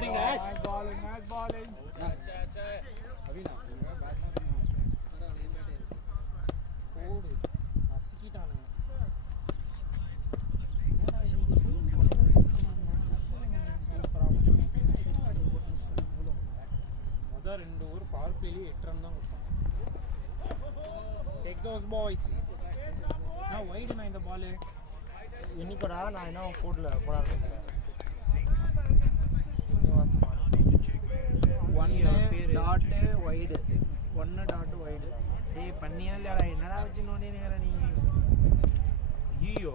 batting Ash. Nice bowling. Avina, ஓடு நசிக்கிட்டானே. முதல் 2 over power பிளேலி 8 run தான் கொடுத்தான். Take those boys. நான் வைடு நான் இந்த பால் இன்னைக்குடா நான் இன்னும் போடல போடாது. 1 wide 1 wide. டேய் பண்ணியா இல்லடா என்னடா வச்சு நோண்டினேங்கற நீ. ஐயோ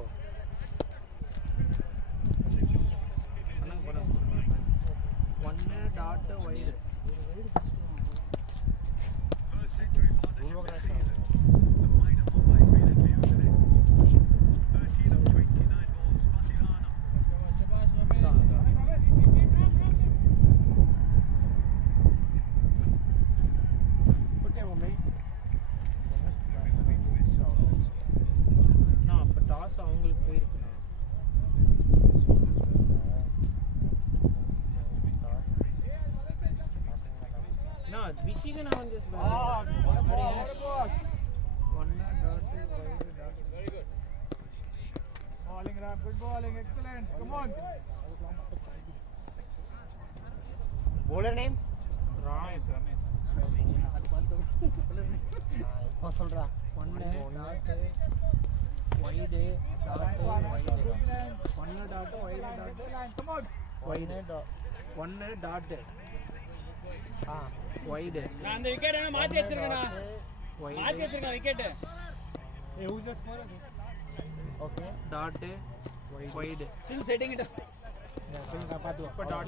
அண்ணா போடா 1 wide. Michigan on this one. Very good. Bowling Ram, good bowling, excellent. Come on. Bowler name? Ramesh. இப்போ சொல்றா 1 wide dot wide 1 dot wide dot Come on. wide dot 1 dot wide. நான் அந்த விக்கெட் என்ன மாத்தி வச்சிருக்கேனா? மாத்தி வச்சிருக்கேன் wicket. Hey, who's the scorer? Okay. Dot wide. Still setting it up. சொல்லுங்க பாத்து. இப்ப dot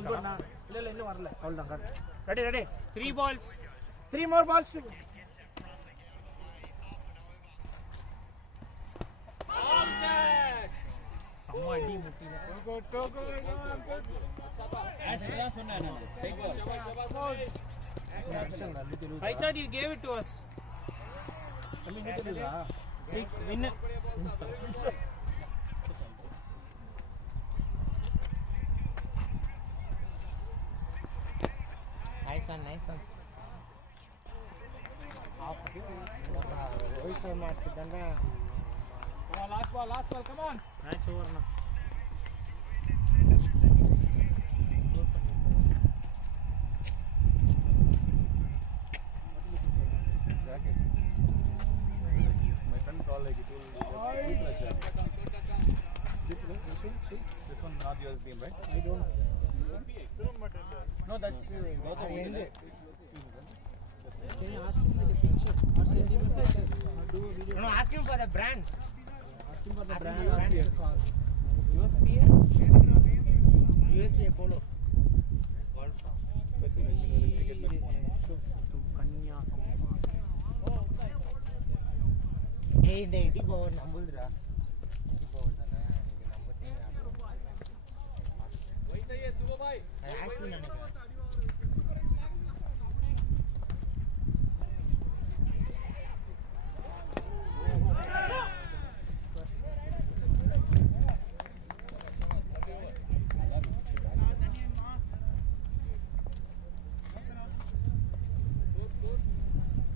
இல்ல இன்னும் வரல. அவ்வளவுதான். Ready. 3 balls. 3 more balls to சம்ம அடி முட்டில. Go. ஆஷ் தான் சொன்னானே. Take ball. I thought you gave it to us. 6 win. Nice one. Half Rohit Sharma atidanda. Last ball, come on. Match over na. My friend called like it will like that. This one not your team, right? I don't. No, that's Can you ask him for the picture or send him a picture or do a video? No, ask him for the brand. Ask him for the brand. USPA? USPA Polo. Golf. Hey, இந்த இடி power நம்புதுடா. இடி power தானே. இது நம்ம team ஆடுறோம். वही सही है सुबह भाई. एक्चुअली நினைக்கிறேன்.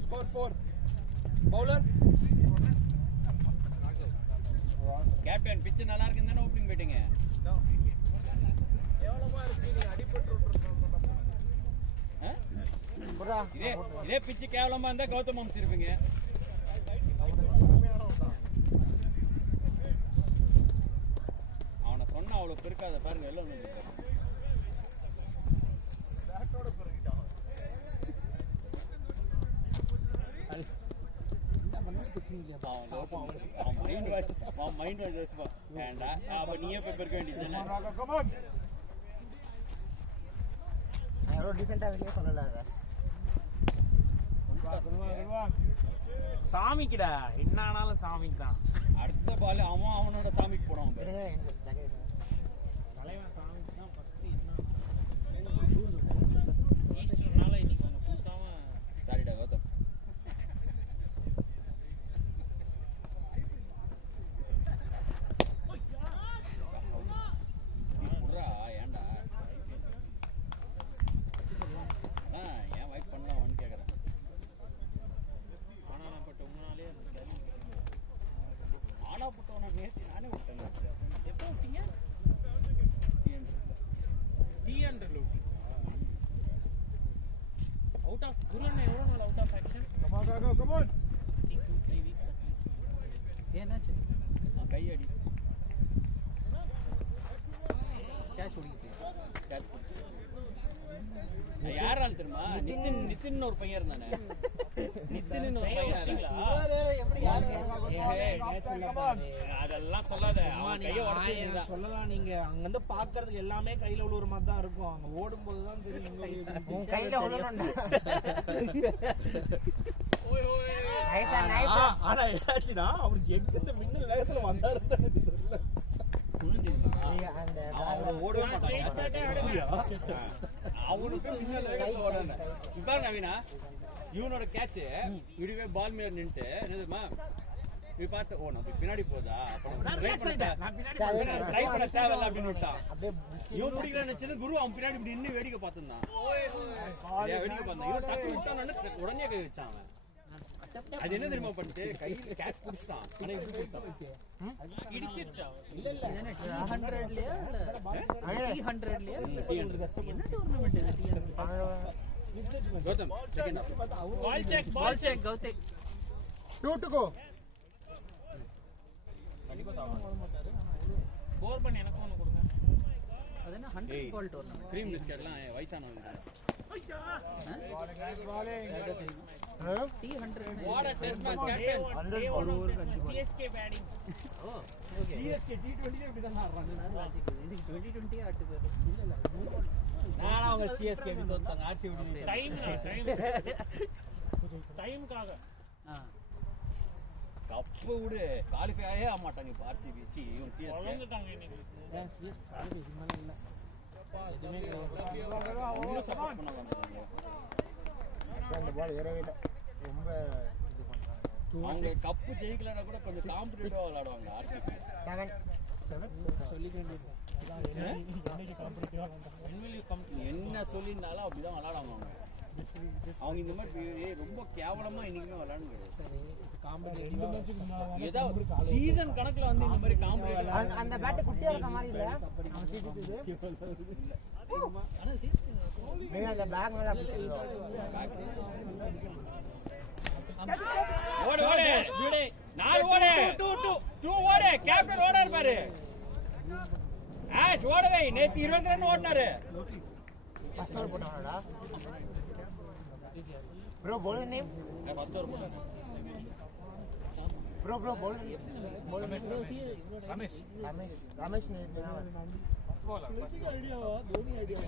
Score 4. Bowler. கேப்டன் பிட்ச் நல்லா இருக்குன்னு தானே ஓப்பனிங் போயிட்டீங்க. எவ்வளவா இருக்கு நீ அடிபட்டு இதே பிட்ச் கேவலமா இருந்தா கௌதம் அம்சிருப்பீங்க. அவனை சொன்னா அவ்வளவு பெருக்காத பாருங்க எல்லாம் மைண்ட் வச்சுப்பா வேண்டா அப்ப நீயே போய் பெருக்க வேண்டியது எவ்வளோ டீசெண்டாக வெளியே சொல்லல அதை சாமிக்குடா என்ன ஆனாலும் சாமிக்கு தான். அடுத்த பால் அவனோட சாமிக்கு போடுவான் தலைவன் சாமிக்கு தான் ஃபர்ஸ்ட். என்ன ஈஸ்டர்னால இன்னைக்கு ஒன்று கொடுக்காம சாரிடா கௌதம். ஏன்டா குருண்ணா எவ்வளோ நாள் out of action? Come on, Gago, come on. 2-3 weeks at least. ஏன்னாச்சு? கை அடி. கேட்ச் ஓடிட்டு. கேட்ச். யாரால தெரியுமா? நிதின் ஒரு பையன் இருந்தானே. நிதின் ஒரு பையன். எப்படி யாரு? அதெல்லாம் சொல்லாத. அவன் கையை உடைச்சிருந்தா. சொல்லலாம் நீங்க அங்க இருந்து பாக்குறதுக்கு எல்லாமே கையில உள்ள மாதிரி தான் இருக்கும். அங்க ஓடும்போது தான் தெரியும் உங்க கையில உள்ளணும். நைஸா நைஸா. ஆனா என்னாச்சுனா அவருக்கு எங்க இந்த மின்னல் வேகத்துல வந்தாருன்னு எனக்கு தெரியல. அந்த ஓடவே மாட்டாங்க. அவனுக்கு மின்னல் வேகத்துல ஓடணும். இப்ப நவீனா இவனோட கேட்ச் இதுவே பால் மேல நின்னுட்டு என்னதுமா நீ பார்த்து ஓ நம்ம பின்னாடி போதா ட்ரை பண்ண தேவையில்ல அப்படின்னு விட்டான். இவன் பிடிக்கல நினைச்சது குரு அவன் பின்னாடி இப்படி நின்று வேடிக்கை பார்த்துருந்தான். வேடிக்கை பார்த்தான். இவன் டக்கு விட்டான்னு உடனே கை வச்சான். அவன் அது என்ன தெரியுமா பண்ணிட்டு கையில கேட்ச் பிடிச்சான். ஆனா இப்படி பிடிச்சான் இடிச்சிருச்சா? இல்ல இல்ல 300லயா இல்ல 300லயா என்ன டூர்னமென்ட் இது? Gautam second ball check Gautam 2 to go. கண்டிப்பா தாவணும். ஸ்கோர் பண்ணி எனக்கு ஒன்னு கொடுங்க. அது என்ன 100 பால் டூர்னமென்ட். கிரீம் பிஸ்கட்லாம் வயசானவங்க. What a test match, captain. 100 CSK batting. Oh, CSK T20 இப்படிதான் ஆடுறாங்க. இது 2020 ஆட்டுது. இல்ல இல்ல. நான் அவங்க CSK க்கு தோத்தாங்க. RCB டைம்காக. கப்பு விடு குவாலிஃபை ஆகவே ஆக மாட்டாங்க இப்ப RCB சி இவங்க CSK வளர்ந்துட்டாங்க இன்னைக்கு. CSK குவாலிஃபை இது மாதிரி இல்ல. எதுமே ஒண்ணு சப்போர்ட் பண்ண மாட்டாங்க. அந்த பால் ஏறவே இல்ல. ரொம்ப இது பண்றாங்க. அவங்க கப்பு ஜெயிக்கலனா கூட கொஞ்சம் காம்படிட்டிவா விளையாடுவாங்க RCB. 7 சொல்லிக்க வேண்டியது. என்னைக்கு காம்படிட்டிவா விளையாடுவாங்க. என்ன சொல்லினாலும் அப்படிதான் விளையாடுவாங்க அவங்க. அவங்க இந்த மாதிரி ரொம்ப கேவலமா இன்னைக்குமே விளையாடுங்க. சரி காம்படிட்டிவா ஏதோ சீசன் கணக்குல வந்து இந்த மாதிரி காம்படிட்டிவா அந்த பேட் குட்டியா இருக்க மாதிரி இல்ல. நம்ம சீட்டுது இல்ல. ஆனா சீசன் நீங்க அந்த பேக் மேல அப்படி ஓடு ஓடு ஸ்பீடு 4 ஓடு 2 ஓடு கேப்டன் ஓட இருப்பாரு. ஆஷ் ஓடவே நேத்து 20 ரன் ஓடினாரு. ஃபர்ஸ்ட் ஓவர் போட்டானடா. Bro bowler name? First over போட்டாரு. ப்ரோ bowler name ரமேஷ் ஐடியாவா தோனி ஐடியா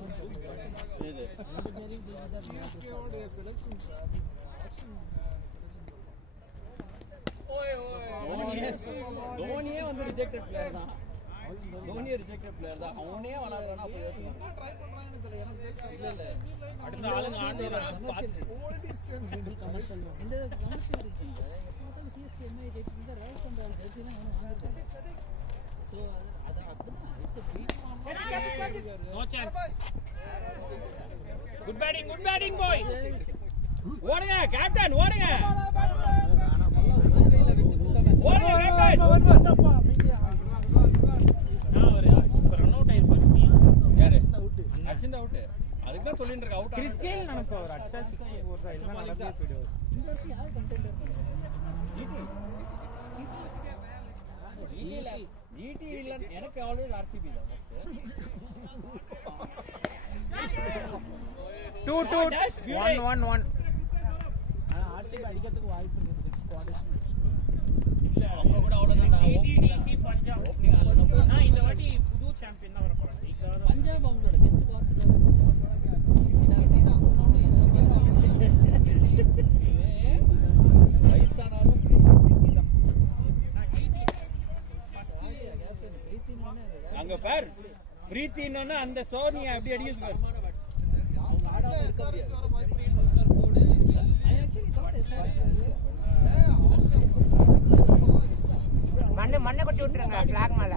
இது தோனியே வந்து ரிஜெக்டட் பிளேயர் தான். தோனியே ரிஜெக்டட் பிளேயர் தான். அவனே விளையாடுறானா அப்ப ட்ரை பண்றானே தெரியல. எனக்கு தெரியல. இல்ல அடுத்த ஆளுங்க ஆண்டு பார்த்து கமர்ஷியல் இந்த கமர்ஷியல் ரீசன்ல டோட்டல் CSK என்ன ரேட் இந்த ரைட் பண்ற ஜெர்சி தான் அவன் வாங்குறான். சோ அது அப்படிதான் it's a beat. No chance. Good batting boy. ஓடுங்க கேப்டன் ஓடுங்க. ஓடுங்க கேப்டன். நான் ஒரு இப்ப ரன் அவுட் ஆயிருப்பாங்க. யாரு? அச்சிந்த அவுட். அதுக்கு தான் சொல்லிட்டு இருக்க அவுட். கிறிஸ் கேல் நினைப்பா ஒரு அச்சா 6 போடுறா இல்ல நடந்தே போய்டுவார். இந்த வருஷம் யார் கண்டெண்டர்? GT இல்ல எனக்கு ஆல்வேஸ் RCB தான் ஃபர்ஸ்ட். 2-2 1-1 ஆனா RCB அடிக்கிறதுக்கு வாய்ப்பு இருக்கு. ஸ்குவாடிஷன் இல்ல அவங்க கூட அவ்வளவுதான். TDC பஞ்சாப் நான் இந்த வாட்டி புது சாம்பியன் தான் வர போறாங்க. பஞ்சாப் அவங்களோட கெஸ்ட் பாக்ஸ் வயசானாலும் அங்க பார் பிரீத்தின்னு அந்த சோனியா அப்படி அடிக்குது பார். மண்ணை கொட்டி விட்டுருங்க பிளாக் மேல.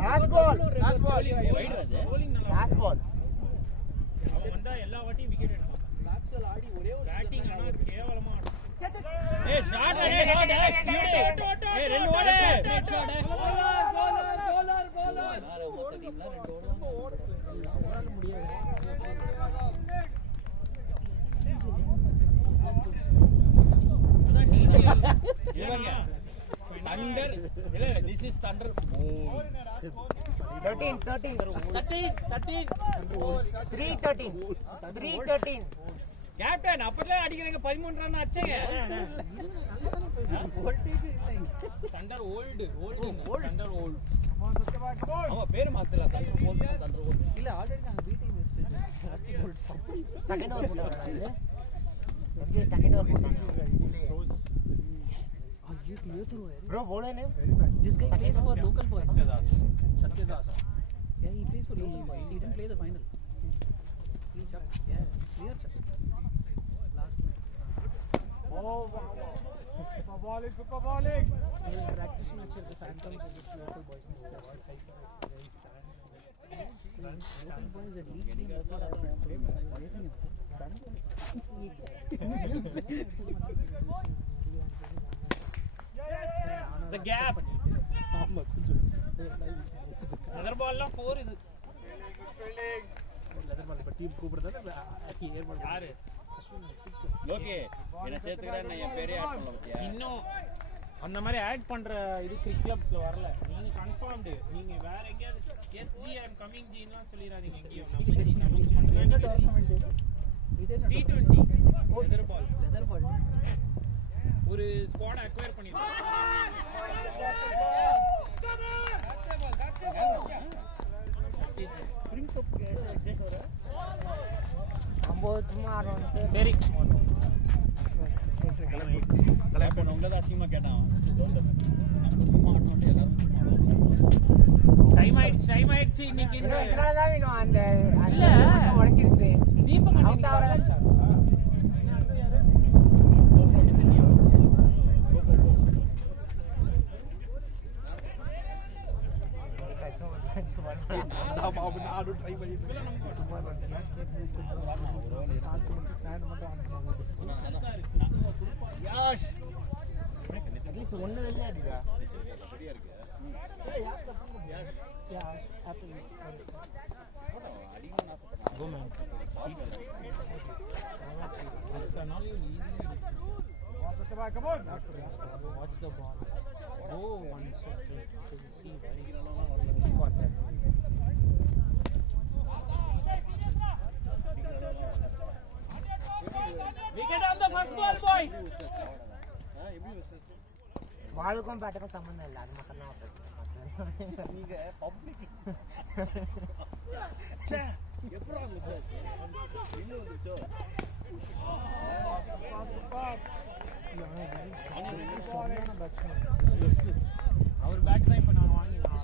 லாஸ்ட் பால் வைட் அது லாஸ்ட் பால் அவன் வந்தா எல்லா வாட்டியும் விக்கெட் எடுப்பான். பேட்டிங் ஆனா கேவலமா ஆடும். ஏய் ஷாட் அடி டேஷ் ஸ்பீட் ஏய் ரெண்டு ஓடு ஷாட் டேஷ் கோலர் மொத்த டீம்ல ரெண்டு ஓடு அவரால முடியாது இவங்க தண்டர் இல்ல திஸ் இஸ் தண்டர் 313 கேப்டன் அப்பதே அடிக்கிறீங்க 13 ரன் அச்சங்க வோல்டேஜ் இல்ல Thunder old Thunder old. Come on, Satyabhai, come on. அவ பேர் மாத்தல தண்டர் ஓல்ஸ் இல்ல ஆல்ரெடி நாங்க பி டீம் செகண்ட் ஓவர் போட்டாங்க இது எம்சி செகண்ட் ஓவர் போட்டாங்க bro bowler name This guy plays for local boys. Satyadas Yeah, he plays for local boys. He didn't play the final. Clean chap. Yeah, clear chap. Last. Oh, wow. Super bowling. Practice match at the Phantoms is just local boys. Local boys at league team. That's what happened. The gap. Leather ball la 4 இது. leather ball இப்ப team கூப்பிடுறதால ஏர் பால் யாரு? Okay என்ன சேர்த்துக்கறேன் நான் என் பேரே add பண்ணல பத்தியா இன்னும் அந்த மாதிரி ஆட் பண்ற இது கிரிக் கிளப்ஸ்ல வரல. நீங்க கன்ஃபார்ம்டு நீங்க வேற எங்கயாவது எஸ்ஜி ஐ அம் கமிங் ஜின்னா சொல்லிராதீங்க எங்கயோ. நமக்கு மட்டும் என்ன தான் tournament? இது என்ன T20 leather ball. leather ball. ஒரு ஸ்குவாட் அக்வயர் பண்ணிருக்கோம். நம்ம சும்மா ஆடுறோம்னு சரி கலெக்டர் உங்களத அசிங்கமா கேட்டான் கௌதம் நம்ம சும்மா ஆடணும் எல்லாரும் சும்மா ஆடணும் டைம் ஆயிடுச்சு இன்னைக்கு இதனால தான் வேணும் அந்த இல்ல. உடைஞ்சிருச்சு தீபக் Out ஆவற. யாஷ் அட்லீஸ்ட் ஒன்னு வெளியே அடிடா சரியா இருக்கு Come on. Watch the ball. Go one step to see where he's got that. Wicket on the first ball, boys. பாலுக்கும் பேட்டுக்கும் சம்பந்தம் இல்லை அது மட்டும் தான் நீங்க பப்ளிக் எப்பறா மிஸ் இன்னும் வந்துச்சோ அவர் பேட் ட்ரை பண்ண வாங்கிடலாம்.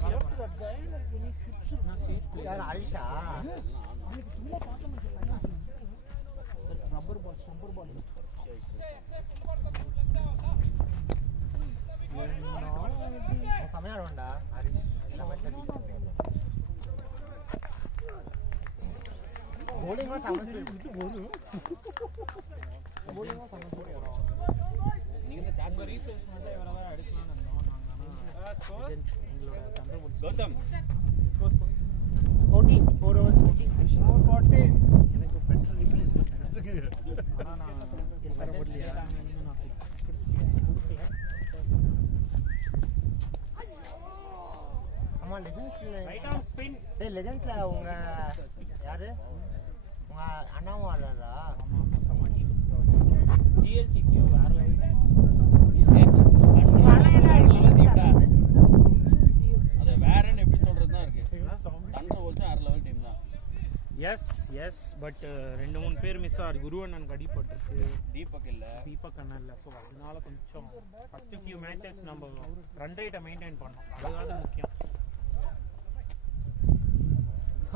யார் அலிஷா Rubber ball. செமையா ஆடுவான்டா ஹரிஷ் நம்ம சரி bowling சமஸ்து bowling சமஸ்து நீங்க இந்த சாட் உங்க ரீப்ளேஸ்மென்ட்டா இவர வேற அடிச்சலாம்னு இருந்தோம் நாங்க. ஆனா ஸ்கோர் எங்களோட தண்டர் போல் கௌதம் ஸ்கோர் 14 4 overs 14 40. எனக்கு பெட்டர் ரீப்ளேஸ்மென்ட் எடுத்துக்கு ஆனா நான் எஸ்ஆர் போடலையா ஆமா லெஜெண்ட்ஸ்ல ரைட் ஆர்ம் ஸ்பின். டேய் லெஜெண்ட்ஸ்ல உங்க யாரு உங்க அண்ணாவும் வரலா ஆமா சம டீம். GLCCO வேற லைன். அது வேறன்னு எப்படி சொல்றதுதான் இருக்கு தண்டர் ஓல்ஸ் 6 லெவல் டீம் தான் எஸ் பட் 2-3 பேர் மிஸ் ஆறு. குருவண்ணனுக்கு அடிபட்டிருக்கு, தீபக் இல்ல தீபக் அண்ணன் இல்லை. ஸோ அதனால கொஞ்சம் ஃபர்ஸ்ட் ஃபியூ மேட்சஸ் நம்ம ரன் ரேட்டை மெயின்டைன் பண்ணோம். அதுதான் முக்கியம்.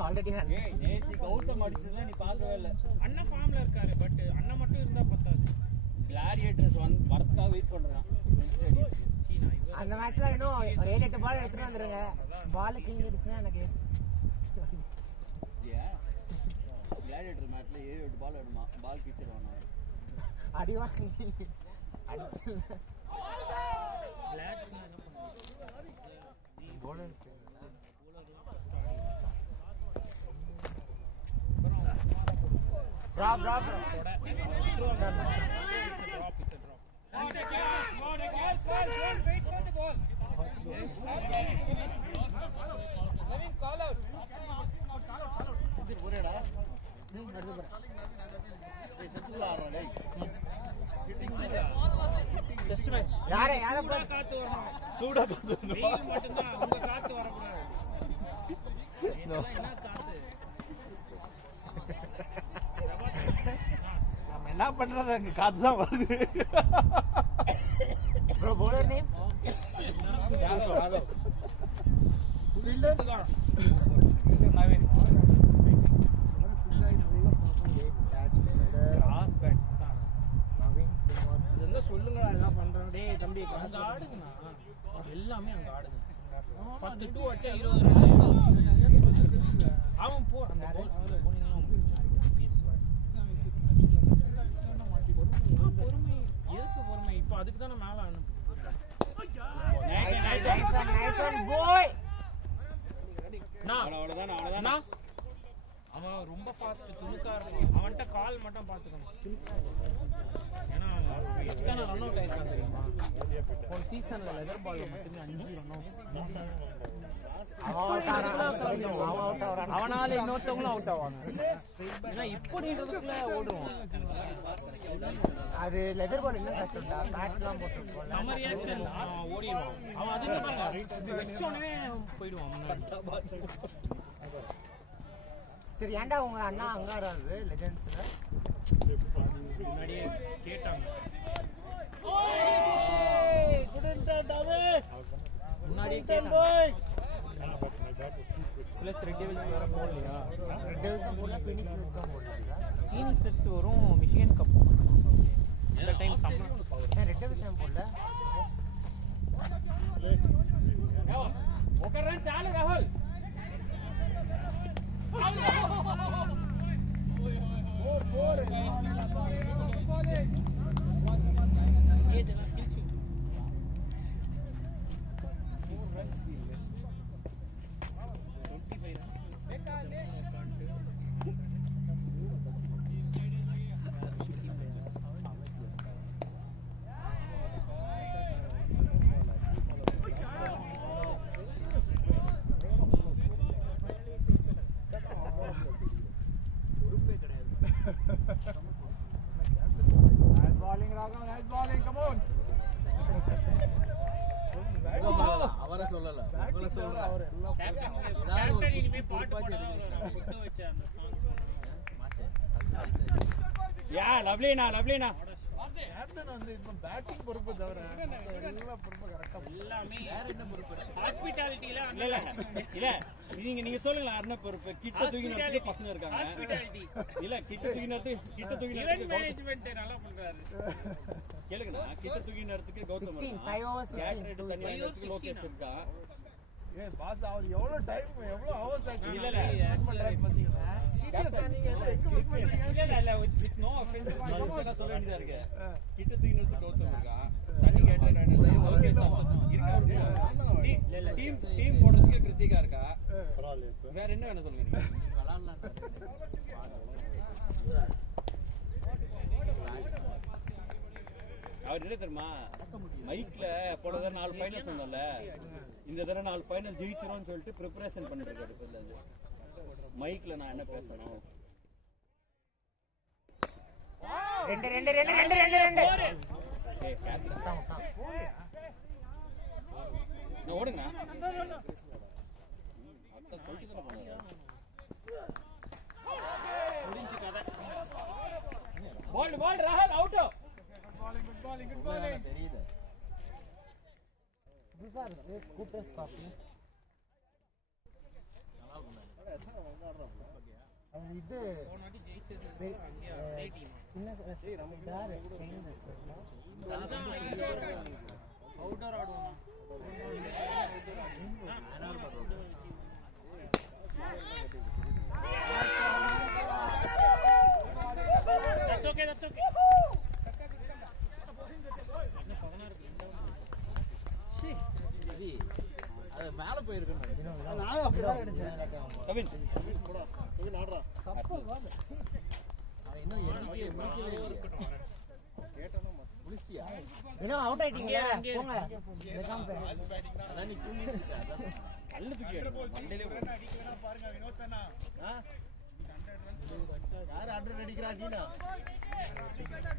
ஆல்ரெடி ஏய் நேத்தி கௌதம் அடிச்சதுல நீ பார்க்கவே இல்ல அண்ணன் ஃபார்ம்ல இருக்காரு. பட் அண்ணன் மட்டும் இருந்தா பத்தாது. கிளாடியேட்டர்ஸ் வர்க்கா வெயிட் பண்றான் சீனா இவர் அந்த மேட்ச்ல இன்னும் ஒரு 7-8 பால் எடுத்துட்டு வந்துருங்க. பால் கிழிஞ்சிடுச்சுன்னா எனக்கு கிளாடியேட்டர் மேட்ச்ல 7-8 பால் எடுமா பால் கிச்சிடுவான் அடி வாங்கி அடிச்சு லேட்ஸ்லாம் என்ன பண்ணுவாங்க bowler drop drop it's a drop test match யார காத்து வரணும் சூடா காத்து வெயில் மட்டும் தான் உங்க காத்து வரக்கூடாது என்ன காத்து நம்ம என்ன பண்றது அங்க காத்து தான் வருது bro bowler name Raghav fielder Naveen cross bat Naveen என்ன சொல்லுங்கடா எல்லாம் பண்றோம் டேய் தம்பி அங்க ஆடுங்கண்ணா எல்லாமே அங்க ஆடுங்க 10 2 அடிச்சா 20 ரன் அவன் போ அந்த போனீங்கன்னா பீஸ் பொறுமை எதுக்கு பொறுமை இப்போ அதுக்கு தானே மேல அனுப்பு nice one boy அவ்வளவுதானா அவன் ரொம்ப ஃபாஸ்ட் துணுக்கா இருக்கான் அவன்கிட்ட கால் மட்டும் பாத்துக்கணும் ஏன்னா அவன் எத்தனை ரன் அவுட் ஆயிருக்கான் தெரியுமா ஒரு சீசன்ல லெதர் பால்ல மட்டுமே 5 ரன் அவுட் அவனால இன்னொருத்தவங்களும் அவுட் ஆவாங்க ஏன்னா இப்போ நீன்றதுக்குள்ள ஓடுவான் அது லெதர் பால் இன்னும் கஷ்டம்டா பேட்ஸ்லாம் போட்டு சம்மர் ரியாக்ஷன் ஓடிடுவான் அவன் அது என்ன பாருங்க வெச்சோனே போயிடுவான் முன்னாடி சரி ஏன்டா உங்க அண்ணா அங்க ஆடுறாரு லெஜெண்ட்ஸ்ல முன்னாடியே கேட்டாங்க முன்னாடியே கேட்டாங்க பிளஸ் ரெட் டெவில்ஸ் வேற போடலையா ரெட் டெவில்ஸ் போடல ஃபீனிக்ஸ் ரெட்ஸும் போடல ஃபீனிக்ஸ் ரெட்ஸ் வரும் மிஷிகன் கப் இந்த டைம் சம்மர் ரெட் டெவில்ஸ் ஏன் போடல ఒక రన్ చాలు రాహుల్ ये जना किल शूट 4 runs की लिस्ट 25 runs அவரை சொல்லல உங்களை சொல்றேன் கேப்டன் இனிமே பாட்டு பாடுவாங்க புட்டு வச்ச அந்த சாங் யா லவ்லினா கேப்டன் வந்து இப்போ பேட்டிங் பொறுப்பு தவிர எல்லா பொறுப்பு கரெக்டா எல்லாமே வேற என்ன பொறுப்பு ஹாஸ்பிடாலிட்டில இல்ல நீங்க சொல்லுங்க என்ன பொறுப்பு கிட்ட தூக்கினதுக்கு பசங்க இருக்காங்க ஹாஸ்பிடாலிட்டி இல்ல கிட்ட தூக்கினதுக்கு ஈவென்ட் மேனேஜ்மென்ட் நல்லா பண்றாரு கேளுங்க கிட்ட தூக்கினதுக்கு கௌதம் 16 5 overs 16 தனியா லோகேஷ் இருக்கா ஏய் பாஸ் அவர் எவ்வளவு டைம் எவ்வளவு ஹவர்ஸ் ஆச்சு இல்ல பண்றாரு பாத்தீங்களா சீரியஸா நீங்க எங்க ஒர்க் பண்றீங்க இல்ல நோ ஆஃபென்ஸ் சொல்ல வேண்டியதா இருக்கு கிட்ட தூக்கினதுக்கு கௌதம் இருக்கா தனி கேட்டர் லோகேஷ் இல்ல டீம் போடுறதுக்கு கிருத்திகா இருக்கா வேற என்ன வேணும் சொல்லுங்க நீங்க விளையாடலாம் அவர் என்ன தெரியுமா மைக்ல போன தடவை 4 ஃபைனல் சொன்னல இந்த தடவை 4 ஃபைனல் ஜெயிச்சிரோம்னு சொல்லிட்டு ப்ரிப்பரேஷன் பண்ணிட்டு இருக்காரு இப்ப மைக்ல நான் என்ன பேசணும் ரெண்டு ஏய் கேட்ச் நான் ஓடுங்க அத்த சொல்லிட்டு தான் போனாரு முடிஞ்சு கதை பால் ராஹுல் அவுட் good bowling தெரியுது these are scooters coffee இது போனாடி ஜெயிச்சது அங்கயா அதே டீம் சின்ன யாரு செயின் ரெஸ்டாரன்ட் அவுட்டோர் ஆடுவோம் okay, that's okay. அது மேல போயிருக்கேன் நான் அப்படிதான் நினைச்சேன். கவின் இன்னும் எண்ணிக்கையை முடிக்கவே இல்லையா முடிச்சிட்டியா இன்னும் அவுட் ஆயிட்டீங்க அங்கே போங்க பேசாம போய். அதான் நீ தூங்கிட்டு இருக்க அதான் கல்லு தூக்கி மண்டையிலே யார் 100 அடிக்கிறா நீனா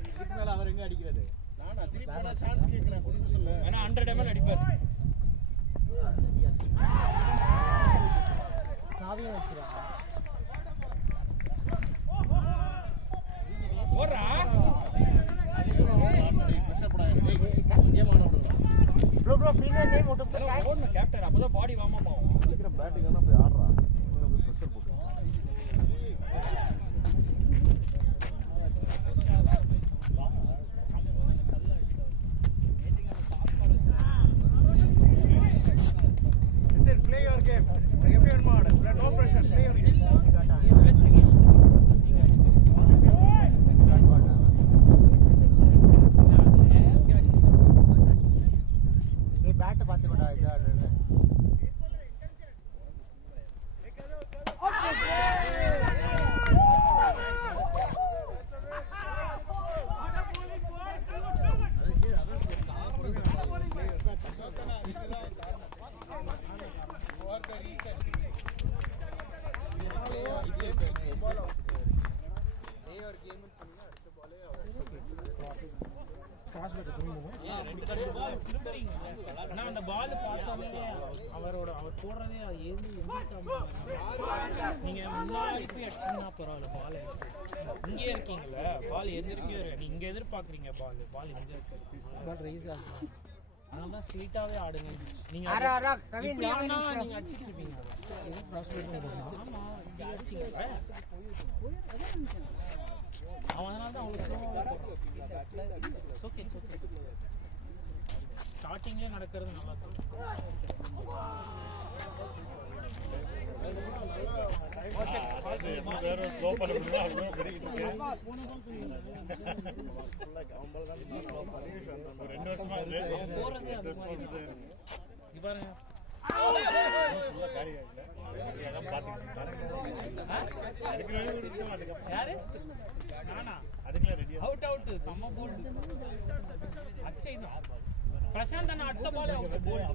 இதுக்கு மேல அவர் எங்க அடிக்கிறது நானா திருப்பி சான்ஸ் கேக்குறேன் கொடுக்க சொல்ல ஏன்னா 100 ml அடிப்பார். சாவியும் வச்சிருக்காங்க. ஓடுறா ப்ரோ ப்ரோ ஃபீல்டர் நேம் விட்டு போய் கேட்ச். ஓடணும் கேப்டன், அப்பதான் பாடி வார்ம் அப் ஆகும். சீக்கிரம் பேட்டிங் எல்லாம் போய் ஆடுறா போய் பிரஷர் போட்டு play your game everyone mod no pressure play your game நீ பேட் பார்த்து கூட இது ஆடுறேன்னு. ஆனா அந்த பால் பார்த்தாலே அவர் போடுறதே ஏறி நீங்க முன்னாடி போய் அடிச்சீங்கன்னா பரவாயில்ல. பால் இங்கே இருக்கீங்கல்ல, பால் எந்திரிக்கவே நீங்க எதிர்பார்க்குறீங்க. பால் எங்க இருக்கு, பால் ரைஸ் ஆகுது. அதனால ஸ்ட்ரெயிட்டாவே ஆடுங்க. நீங்க ஆரா ஆரா கவின் இப்படி லாங் ஆனா இன்ஸ். நீங்க அடிச்சிட்டு இருப்பீங்க. இது கிராஸ் பண்ணுங்க. ஆமா, இப்படி அடிச்சீங்க. அவன் அதனால தான் அவங்களுக்கு ஸ்லோவாக ஓகே ஸ்டார்டிங்லேயே நடக்கிறது நல்லா இருக்கும். போறதே அது மாதிரி பாருங்க. யாரு நானா அவுட் செம்ம போல்டு அக்ஷய் தான். பிரசாந்த் அண்ணா அடுத்த பால் அவுட் போல்டு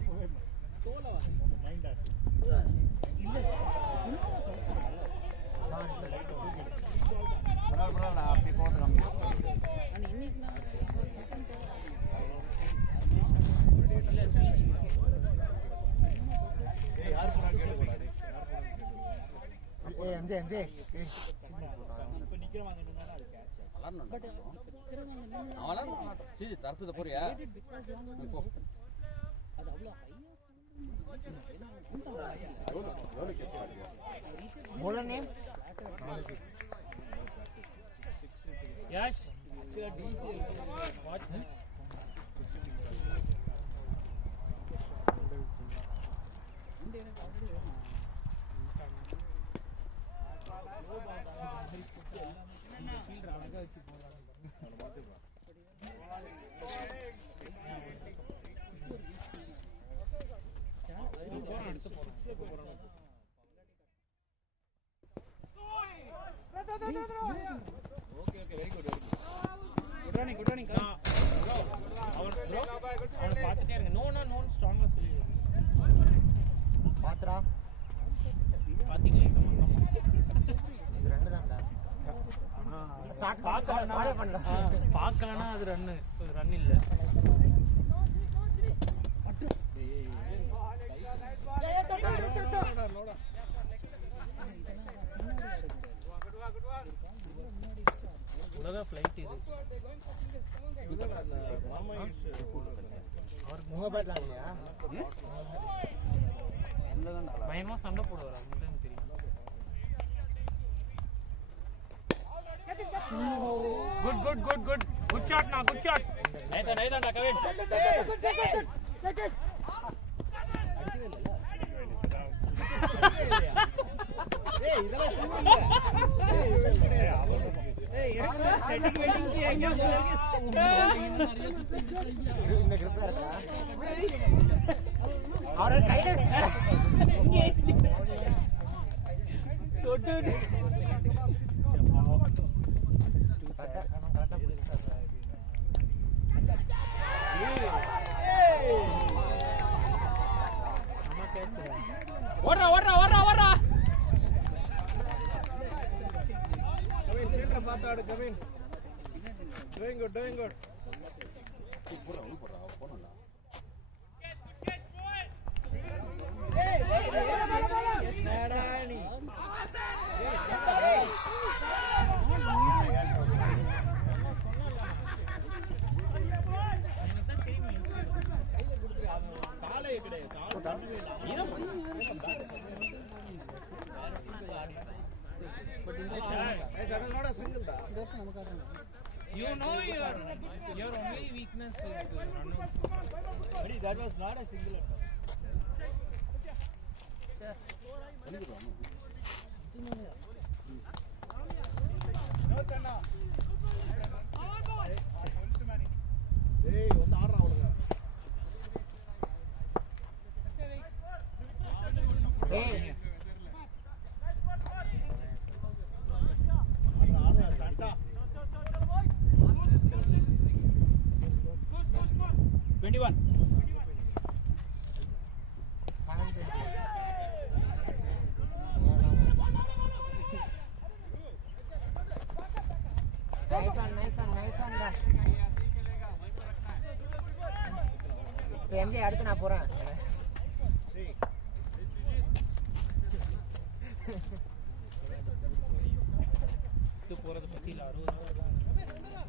பரவாயில்ல அப்படி போகிறது கம்மி. எம்ஜே எம்ஜே தரத்துக்கு போறியா bowler name Yes. Watch me. Good running அவனை பார்த்துட்டே இருங்க. நோ ஸ்ட்ராங்கா சொல்லி பாத்ரா பாத்தீங்களா? இது ரெண்டு தான்டா ஸ்டார்ட் பண்ணல பார்க்கலனா அது ரன் இல்ல. உலக ஃளைட் இது. உங்க பேட்லாம் இல்லையா பயமா சண்டை போடுவார், அது மட்டும் எனக்கு தெரியும். குட் ஷாட் நான் குட் ஷாட். நைதாண்டா கவின். இதெல்லாம் सेटिंग वेटिंग की है क्या இந்த grip இருக்கா அவரே கையில தொட்டு கரெக்டா புடிச்சாரு ஓடுறா ஓடுறா ஓடுறா ஓடுறா கவின் ஃபீல்டரை பார்த்து ஆடு கவின் டூயிங் குட் என்னடா நீ காலே கிடையாது கால் பண்ணவே இல்லை சிங்கிள் தான் You know your only weakness is run out. But that was not a single attempt. Hey, one ஆடுறா அவனுங்க. ஏய் கரெக்டா 21 nice one டா எம்ஜே அடுத்து நான் போறேன் तू போறது பத்தி இல்ல 60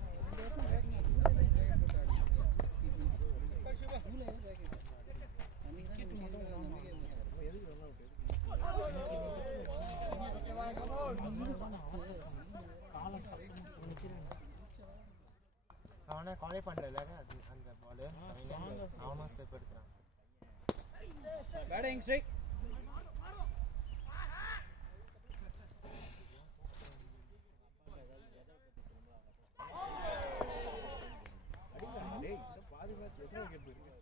அவனே காலே பண்ணல அந்த பால் அவனும் ஸ்டெப் எடுத்தான் பேட்டிங் ஸ்ட்ரைக் டேய் பாதி மேட்ச் எத்தனை விக்கெட் போயிருக்கு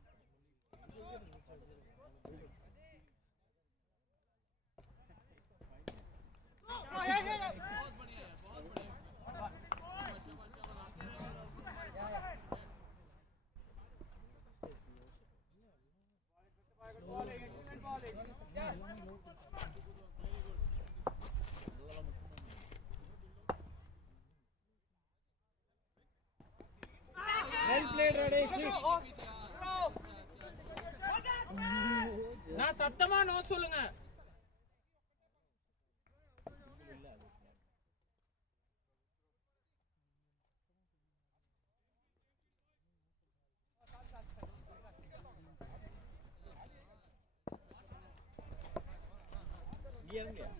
Well played, Radesh. நான் சத்தமா நோ சொல்லுங்க நீ இறங்கலையா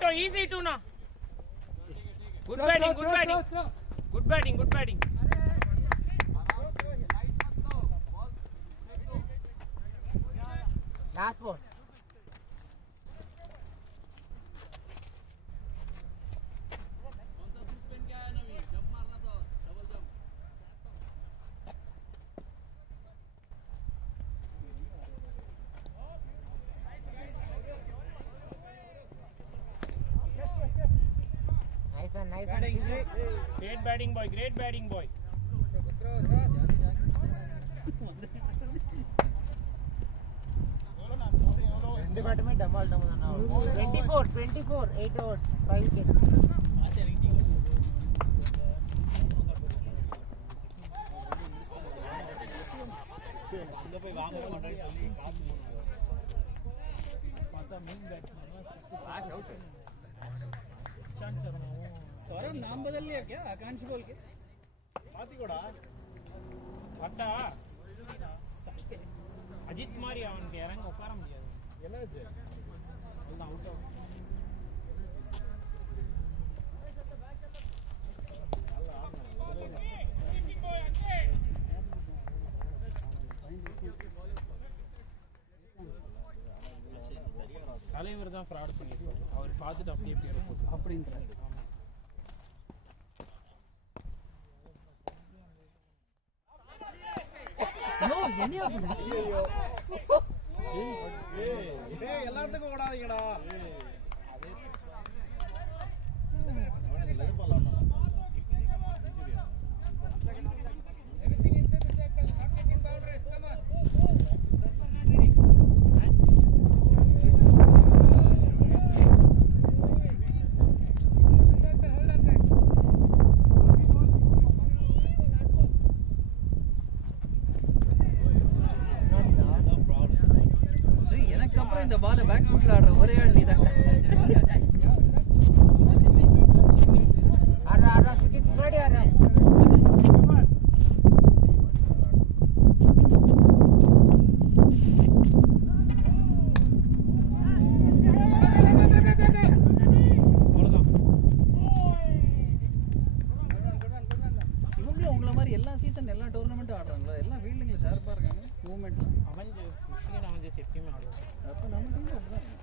to easy to na good batting last ball nice one great batting boy ரெண்டு பேட்டுமே டமால் தான் 24 8 overs 5 wickets அங்க போய் வாங்க மாட்டேன்னு சொல்லி காத்து பார்த்தா main batsman out Ishant Sharma Saurabh नाम बदल लिया क्या आकांक्ष बोल के பாத்திக்கோடா பட்டா அஜித் மாதிரி அவனுக்கு இறங்க உட்கார முடியாது என்னாச்சு எல்லாம் அவுட் ஆகும் தான் ஃப்ராட் பண்ணியிருப்பாரு. அவர் பார்த்துட்டு அப்படியே பேர் போட்டு அப்படின்றாரு. ஐயோ, என்னையா பண்ண? ஏய் எல்லாத்துக்கும் ஓடாதீங்கடா. சரி, எனக்கு அப்புறம் இந்த பால் பேக் ஃபுட்ல ஆடுற ஒரே ஆள் நீதான். ஆடுறா சுஜித் முன்னாடி ஆடுறா. இவங்களும் உங்களை மாதிரி எல்லா சீசன் எல்லா டோர்னமெண்ட்டும் ஆடுறாங்களா? எல்லாம் ஃபீல்டிங்கில் ஷார்ப்பாக இருக்காங்க. மூவ்மெண்ட்லாம் அமைஞ்சு மிஷிகன் அமைஞ்சு எப்பயுமே ஆடுவாங்க. அப்போ நம்ம டீம் அப்படிதான்.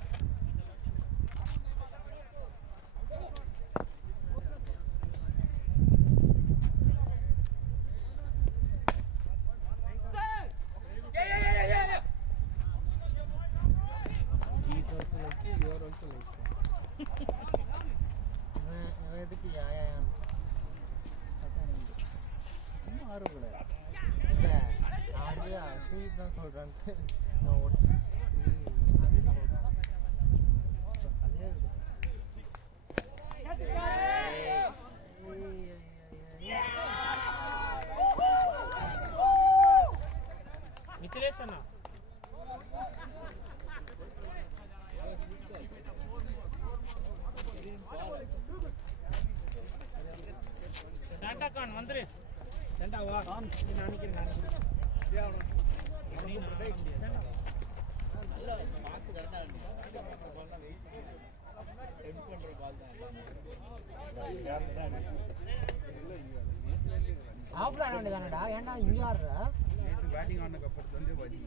He's also like you, you are also like him. இவன் எதுக்கு யாயான்னு இன்னும் ஆர்வப்படாது. இல்ல நான் வந்து அஷீத் தான் சொல்றேன்ட்டு நான் அது சொல்றேன். அதே இருக்கு. மித்திலேஷ் அண்ணா சாண்டா கான் வந்துரு. சென்டா வா. நான் நினைக்கிறேன். இதே ஆகணும். ஆஃப்ல ஆட வேண்டியதானடா, ஏன்டா இங்க ஆடுற? நேற்று பேட்டிங் ஆனதுக்கு அப்புறத்துலேருந்தே வலி.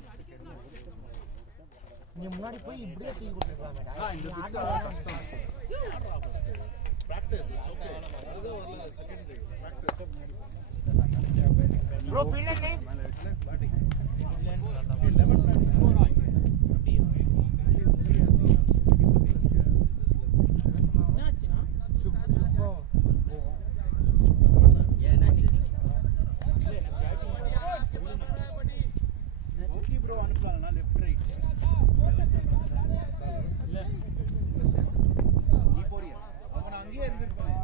நீ முன்னாடி போய் இப்படியே தூக்கி கொடுத்துருக்கலாமேடா. இந்த நீ பிட்ச் ஆட ஆட வேணாம். கஷ்டம். Practice it's okay. அதுதான் வரல secondary. Practice bro fielder name மேல வைக்கல பேட்டிங். 11 பேட்டிங். என்னாச்சுன்னா சுப்பம் ஓகே ப்ரோ அனுப்பலாம்னா லெஃப்ட் ரைட். இல்ல நீ போறியா? அப்ப நான் அங்கேயே இருந்திருப்பேன்.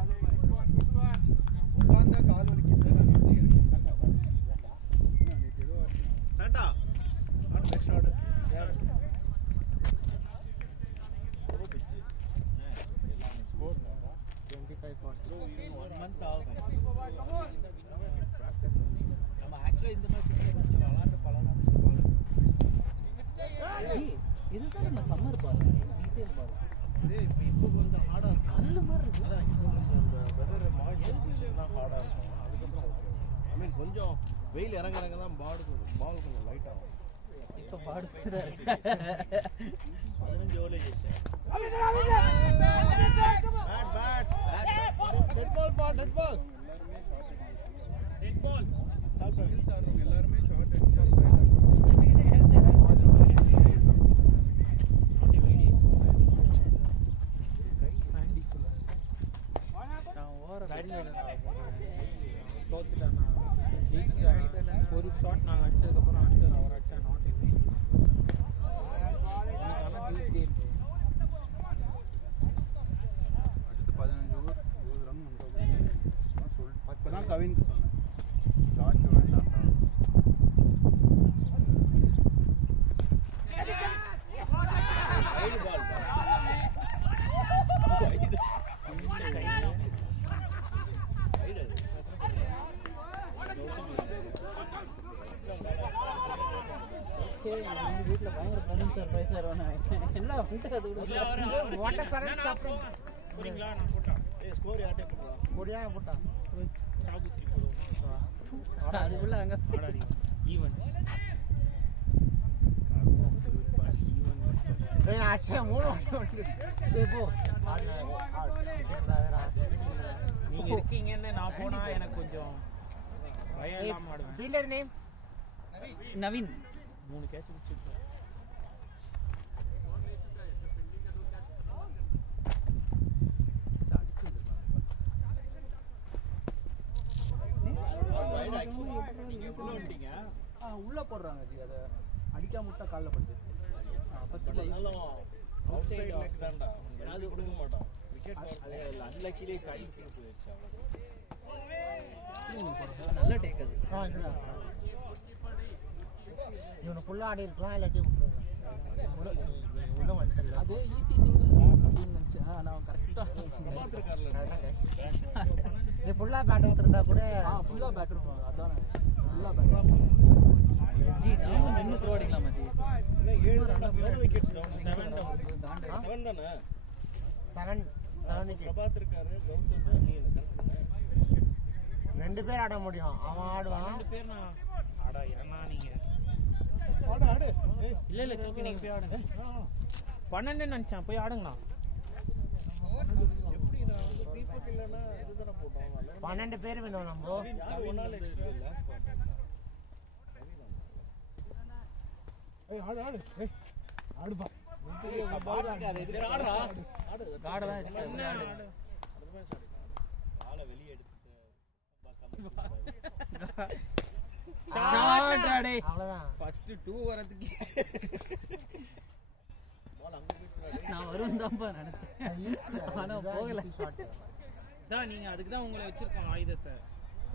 உட்கார்ந்தா கால் வலிக்குது. நான் நிறுத்தி இருக்கேன். நேற்று ஏதோ சாண்டா நாட் பெஸ்ட் ஆர்டர். யார் ஓ பிச்சு எல்லாமே ஸ்கோர் 25 ஃபார்ஸ் 1 மந்த் ஆகும். நம்ம ஆக்சுவலா இந்த மாதிரி கொஞ்சம் விளையாண்டு பழகாம பால். ஜி, இதுதான் நம்ம சம்மர் பால், டிசிஎல் பால். டேய் இப்போ கொஞ்சம் ஹார்டா இருக்கு. கல்லு மாதிரி இருக்கு. அதான் இப்போ கொஞ்சம் இந்த வெதர் மாய்ச்சர் பிடிச்சினா ஹார்டா இருக்கும். அதுக்கப்புறம் ஓகே. ஐ மீன் கொஞ்சம் வெயில் இறங்க இறங்க தான் பால் கொஞ்சம் லைட் ஆகும். இப்போ பாடுதான் இருக்கு. 15 ஓவர்ல ஜெயிச்சேன். Bad dead ball dead ball சால்ட் ஹில்ஸ் ஆடுறவங்க எல்லாரும் ஷார்ட் அடிச்சு ரைட் ஆடுறாங்க. நான் ஓர தோத்துட்டேன். ஜெயிச்சிட்டேன். ஒரு ஷாட் நாங்கள் அடிச்சதுக்கப்புறம் அடுத்தது அவர் அடிச்சா நாட் எவ்ரி அடுத்து 15 ஓவர் 20 ரன் வந்தோம். இப்பதான் கவினுக்கு சொன்னேன் ஷார்ட் வேண்டாம். வைடு பால் வீட்டில் பயங்கர ப்ளசன்ட் சர்ப்ரைஸாக இருவேன். என்ன வந்துட்டு அது விட வாட்டர் சடன் சாப்பிடும். போறீங்களா? நான் போட்டேன். ஏய் ஸ்கோர் யார்ட்டே போடுறா? பொடியா போட்டான். சாபுத்திரி போடுவோம். அதுக்குள்ள அங்கே ஆடாடி ஈவன் நான் ஆச்சே 3 ஓட்டு சரி போ நீங்க இருக்கீங்கன்னு நான் போனா எனக்கு கொஞ்சம் பயம் இல்லாம ஆடுவேன். ஃபீல்டர் நேம் நவீன் 3 கேட்ச் பிடிச்சிருக்கேன். உள்ள போடுறாங்க ஜி அதை அடிக்காம விட்டா காலில் படுது ஃபர்ஸ்ட் இருந்தாலும் அவுட் சைடு லெக் தான்டா அது கொடுக்க மாட்டான் விக்கெட் அன்லக்கிலே கை போயிடுச்சு அவ்வளோ நல்ல டேக் அது. இவனை ஃபுல்லாக ஆடி இருக்கலாம் இல்லாட்டி உள்ள வந்துட்டல அது ஈஸி சிங்கிள் அப்படின்னு நினச்சேன் நான் கரெக்டாக நீ ஃபுல்லாக பேட் விட்டுருந்தா கூட ஃபுல்லாக பேட்டர் அதான் ஃபுல்லாக பேட்டர் ஜி நானும் நின்று த்ரோ அடிக்கலாமா ஜி? இல்லை 7 தான்டா எவ்வளோ விக்கெட்ஸ் டவுன் 7 தானே 7 விக்கெட் பிரபாத் இருக்காரு கௌதம் நீ கரெக்ட் 2 பேர் ஆட முடியும் அவன் ஆடுவான் 2 பேர் நான் ஆடா ஏன்னா நீங்க ஆடு இல்ல இல்ல சோக்கி நீங்க போய் ஆடுங்க. 12 நினைச்சேன் போய் ஆடுங்கண்ணா. எப்படி நான் வந்து தீபக் இல்லைன்னா இதுதானே போட்டோம் 12 பேர் வேணும் நம்ம யார் ஒன்னால எக்ஸ்ட்ரா லாஸ்ட் ஆடு ஆடு ஆடுப்பா ஆடுறா காடை தான் என்ன ஆடு ஆளை வெளியே எடுத்துட்டு ஷாட் ஆடே. அவ்வளவுதான் ஃபர்ஸ்ட் 2 வரதுக்கு பால் அங்க போயிடுச்சு நான் வரும் தான்ப்பா நினச்சேன். ஆனா போகல. தான் நீங்க அதுக்கு தான் உங்களை வச்சிருக்கோம் ஆயுதத்தை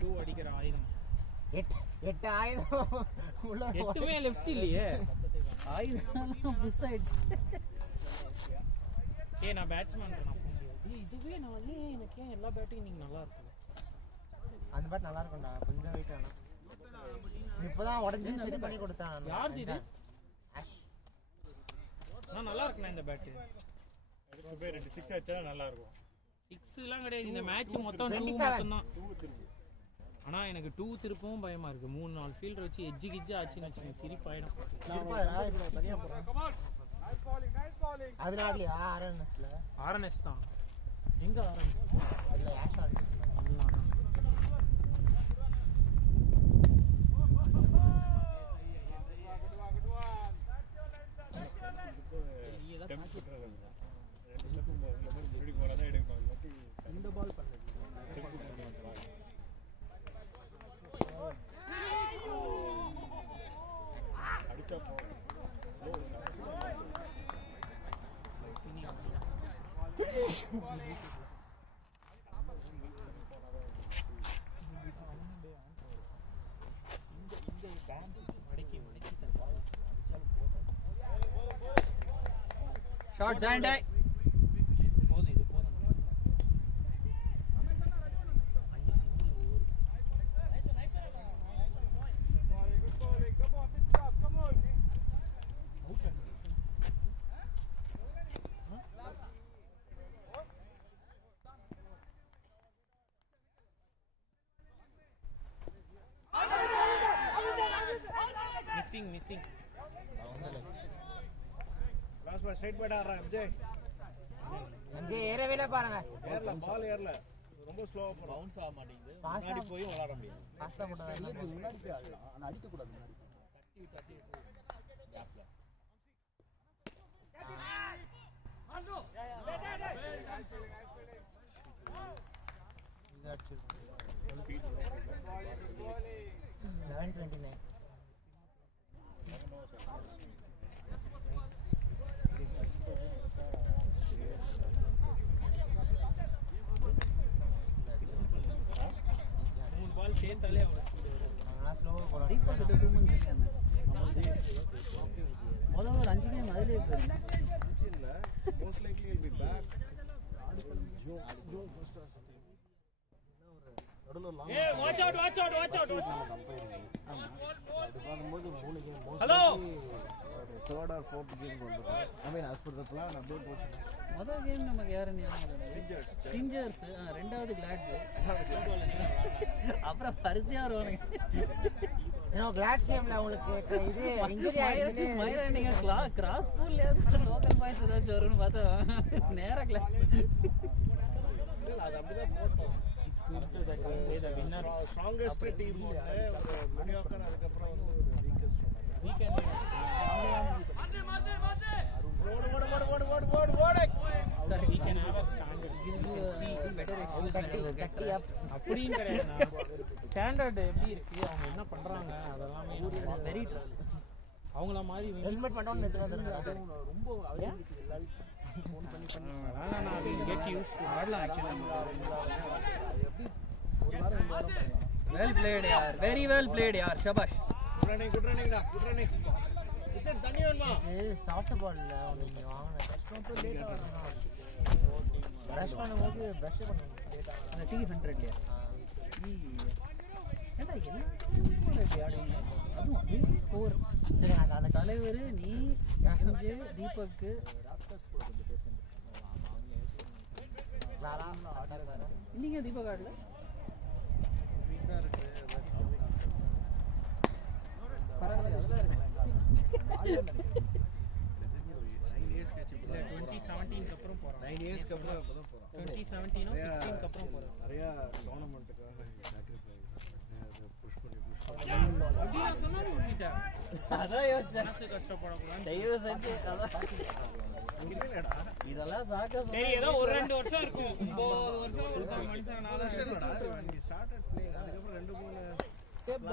2 அடிக்கிற ஆயுதம். 8 ஆயிரம் உள்ள 8மே லெஃப்ட் இல்லையே. ஆயுதம் மிஸ் ஆயிடுச்சு. ஏய் நான் பேட்ஸ்மேன் நான் போக முடியாது. இதுவே நான் வந்து எனக்கு ஏன் எல்லா பேட்டிங் நீங்க நல்லா இருக்கு. அந்த பேட் நல்லா இருக்கும்டா கொஞ்சம் வெயிட் ஆனா இப்பதான் உடைஞ்சு சரி பண்ணி கொடுத்தான் யார் இது? நான் நல்லா இருக்கேன் இந்த பேட். அதுக்கு பேர் 6 அடிச்சா நல்லா இருக்கும். 6 எல்லாம் கிடையாது. இந்த மேட்ச் மொத்தம் 2 மட்டும் தான். ஆனா எனக்கு 2 திருப்பவும் பயமா இருக்கு. 3-4 ஃபீல்டர் வச்சு எட்ஜ் கிட்ஜ் ஆச்சுன்னு வச்சுங்க சிரிப்பாயிடும். தனியா போறேன் அதுல ஆடலையா ஆர்என்எஸ்ல ஆர்என்எஸ் தான். எங்க ஆர்என்எஸ்? இல்ல ஆஷ் ஆடுச்சு இந்த பால் பண்ணது அடிச்சா ஷார்ட் ஜாயிண்ட் போதும் இது போதும். 5 single over. Missing last ball straight bat ஆடுறான் விஜய் அஞ்சே ஏறவேல பாருங்க ஏறல பால் ஏறல ரொம்ப ஸ்லோவா போறா பவுன்ஸ் ஆக மாட்டேங்குது முன்னாடி போய் விளையாட முடியாது பாஸ்தா மட்டும் முன்னாடி போய் ஆடலாம் ஆனா அடிக்க கூடாது முன்னாடி தட்டி கேப்ல இது அடிச்சு 11:29 3 பால் சேர்த்தாலே அவ்வளோ ஸ்பீடு வரும். அவனா ஸ்லோவா போறான் தீபக் கிட்ட 2 months இருக்காங்க. முதல்ல ஒரு 5 கேம் அதிலே இருக்கு. இல்ல most likely will be back June first or something நடுவுல ஏய் வாட்ச் அவுட் ஆமா அது பாக்கும்போது 3 game most hello third or fourth game வந்து I mean as per the plan அப்படியே போச்சு முதல் கேம் நமக்கு யாருன்னு ஸ்டிஞ்சர்ஸ் ரெண்டாவது கிளாட்ஸ் அப்புறம் பரிசையா வருவானுங்க இன்னும் கிளாஸ் கேம்ல உங்களுக்கு இது இன்ஜுரி ஆயிடுச்சுன்னு மயிரா நீங்க கிராஸ் பூல்ல லோக்கல் பாய்ஸ் ஏதாச்சும் வரும்னு பார்த்தா நேரா கிளாஸ் இல்ல அது அப்படிதான் போட்டோம். It's good to that we play the winners. Strongest team ஒன்று ஒரு மீடியாக்கர், அதுக்கப்புறம் வந்து ஒரு weakest Weekend. We can have a standard. அப்படின்னு கிடையாதுண்ணா. ஸ்டாண்டர்ட் எப்படி இருக்கு, அவங்க என்ன பண்றாங்க அதெல்லாமே வெரி அவங்கள மாதிரி ஹெல்மெட் மட்டும் எடுத்து வந்துருங்க. ரொம்ப வேணாண்ணா, we get used to ஆடலாம் ஆக்சுவலி வெல் பிளேட் யார், வெரி வெல் பிளேட் யார், ஷபாஷ். குட் ரன்னிங்டா, குட் ரன்னிங். இது தண்ணி வேணுமா? இது சாஃப்ட் பால்ல நீங்க வாங்குன டெஸ்ட் மட்டும் லேட்டா பிரஷ் பண்ணும்போது பிரஷ் பண்ணணும் லேட்டா. அந்த T100ல ஏண்டா என்ன அதுவும் ஸ்கோர் சரி அந்த தலைவர் நீ எம்ஜே தீபக் லாலா ஆட்டாரு. இன்னைக்கு தீபக் ஆடல வீக்கா இருக்கு. பரவாயில்ல அதெல்லாம் இருக்கு 9 இயர்ஸ் கழிச்சு இல்ல 2017 க்கு அப்புறம் போறாங்க. 9 இயர்ஸ்க்கு அப்புறம் இப்பதான் போறோம். 2017 or 16 க்கு அப்புறம் போறாங்க. நிறைய டோர்னமெண்ட்டுக்காக சாக்ரிஃபைஸ் அது புஷ் பண்ணி அப்படி நான் சொன்னாலும் விட்டுட்டேன். அதான் யோசிச்சேன் மனசு கஷ்டப்படக்கூடாது. தயவு செஞ்சு அதான் இதெல்லாம் சாக்க சரி ஏதோ ஒரு 2 வருஷம் இருக்கும். 9 வருஷம் ஒரு மனுஷன் 4 வருஷம் ஸ்டார்டட் பிளேயிங். அதுக்கப்புறம் 2-3 டேப்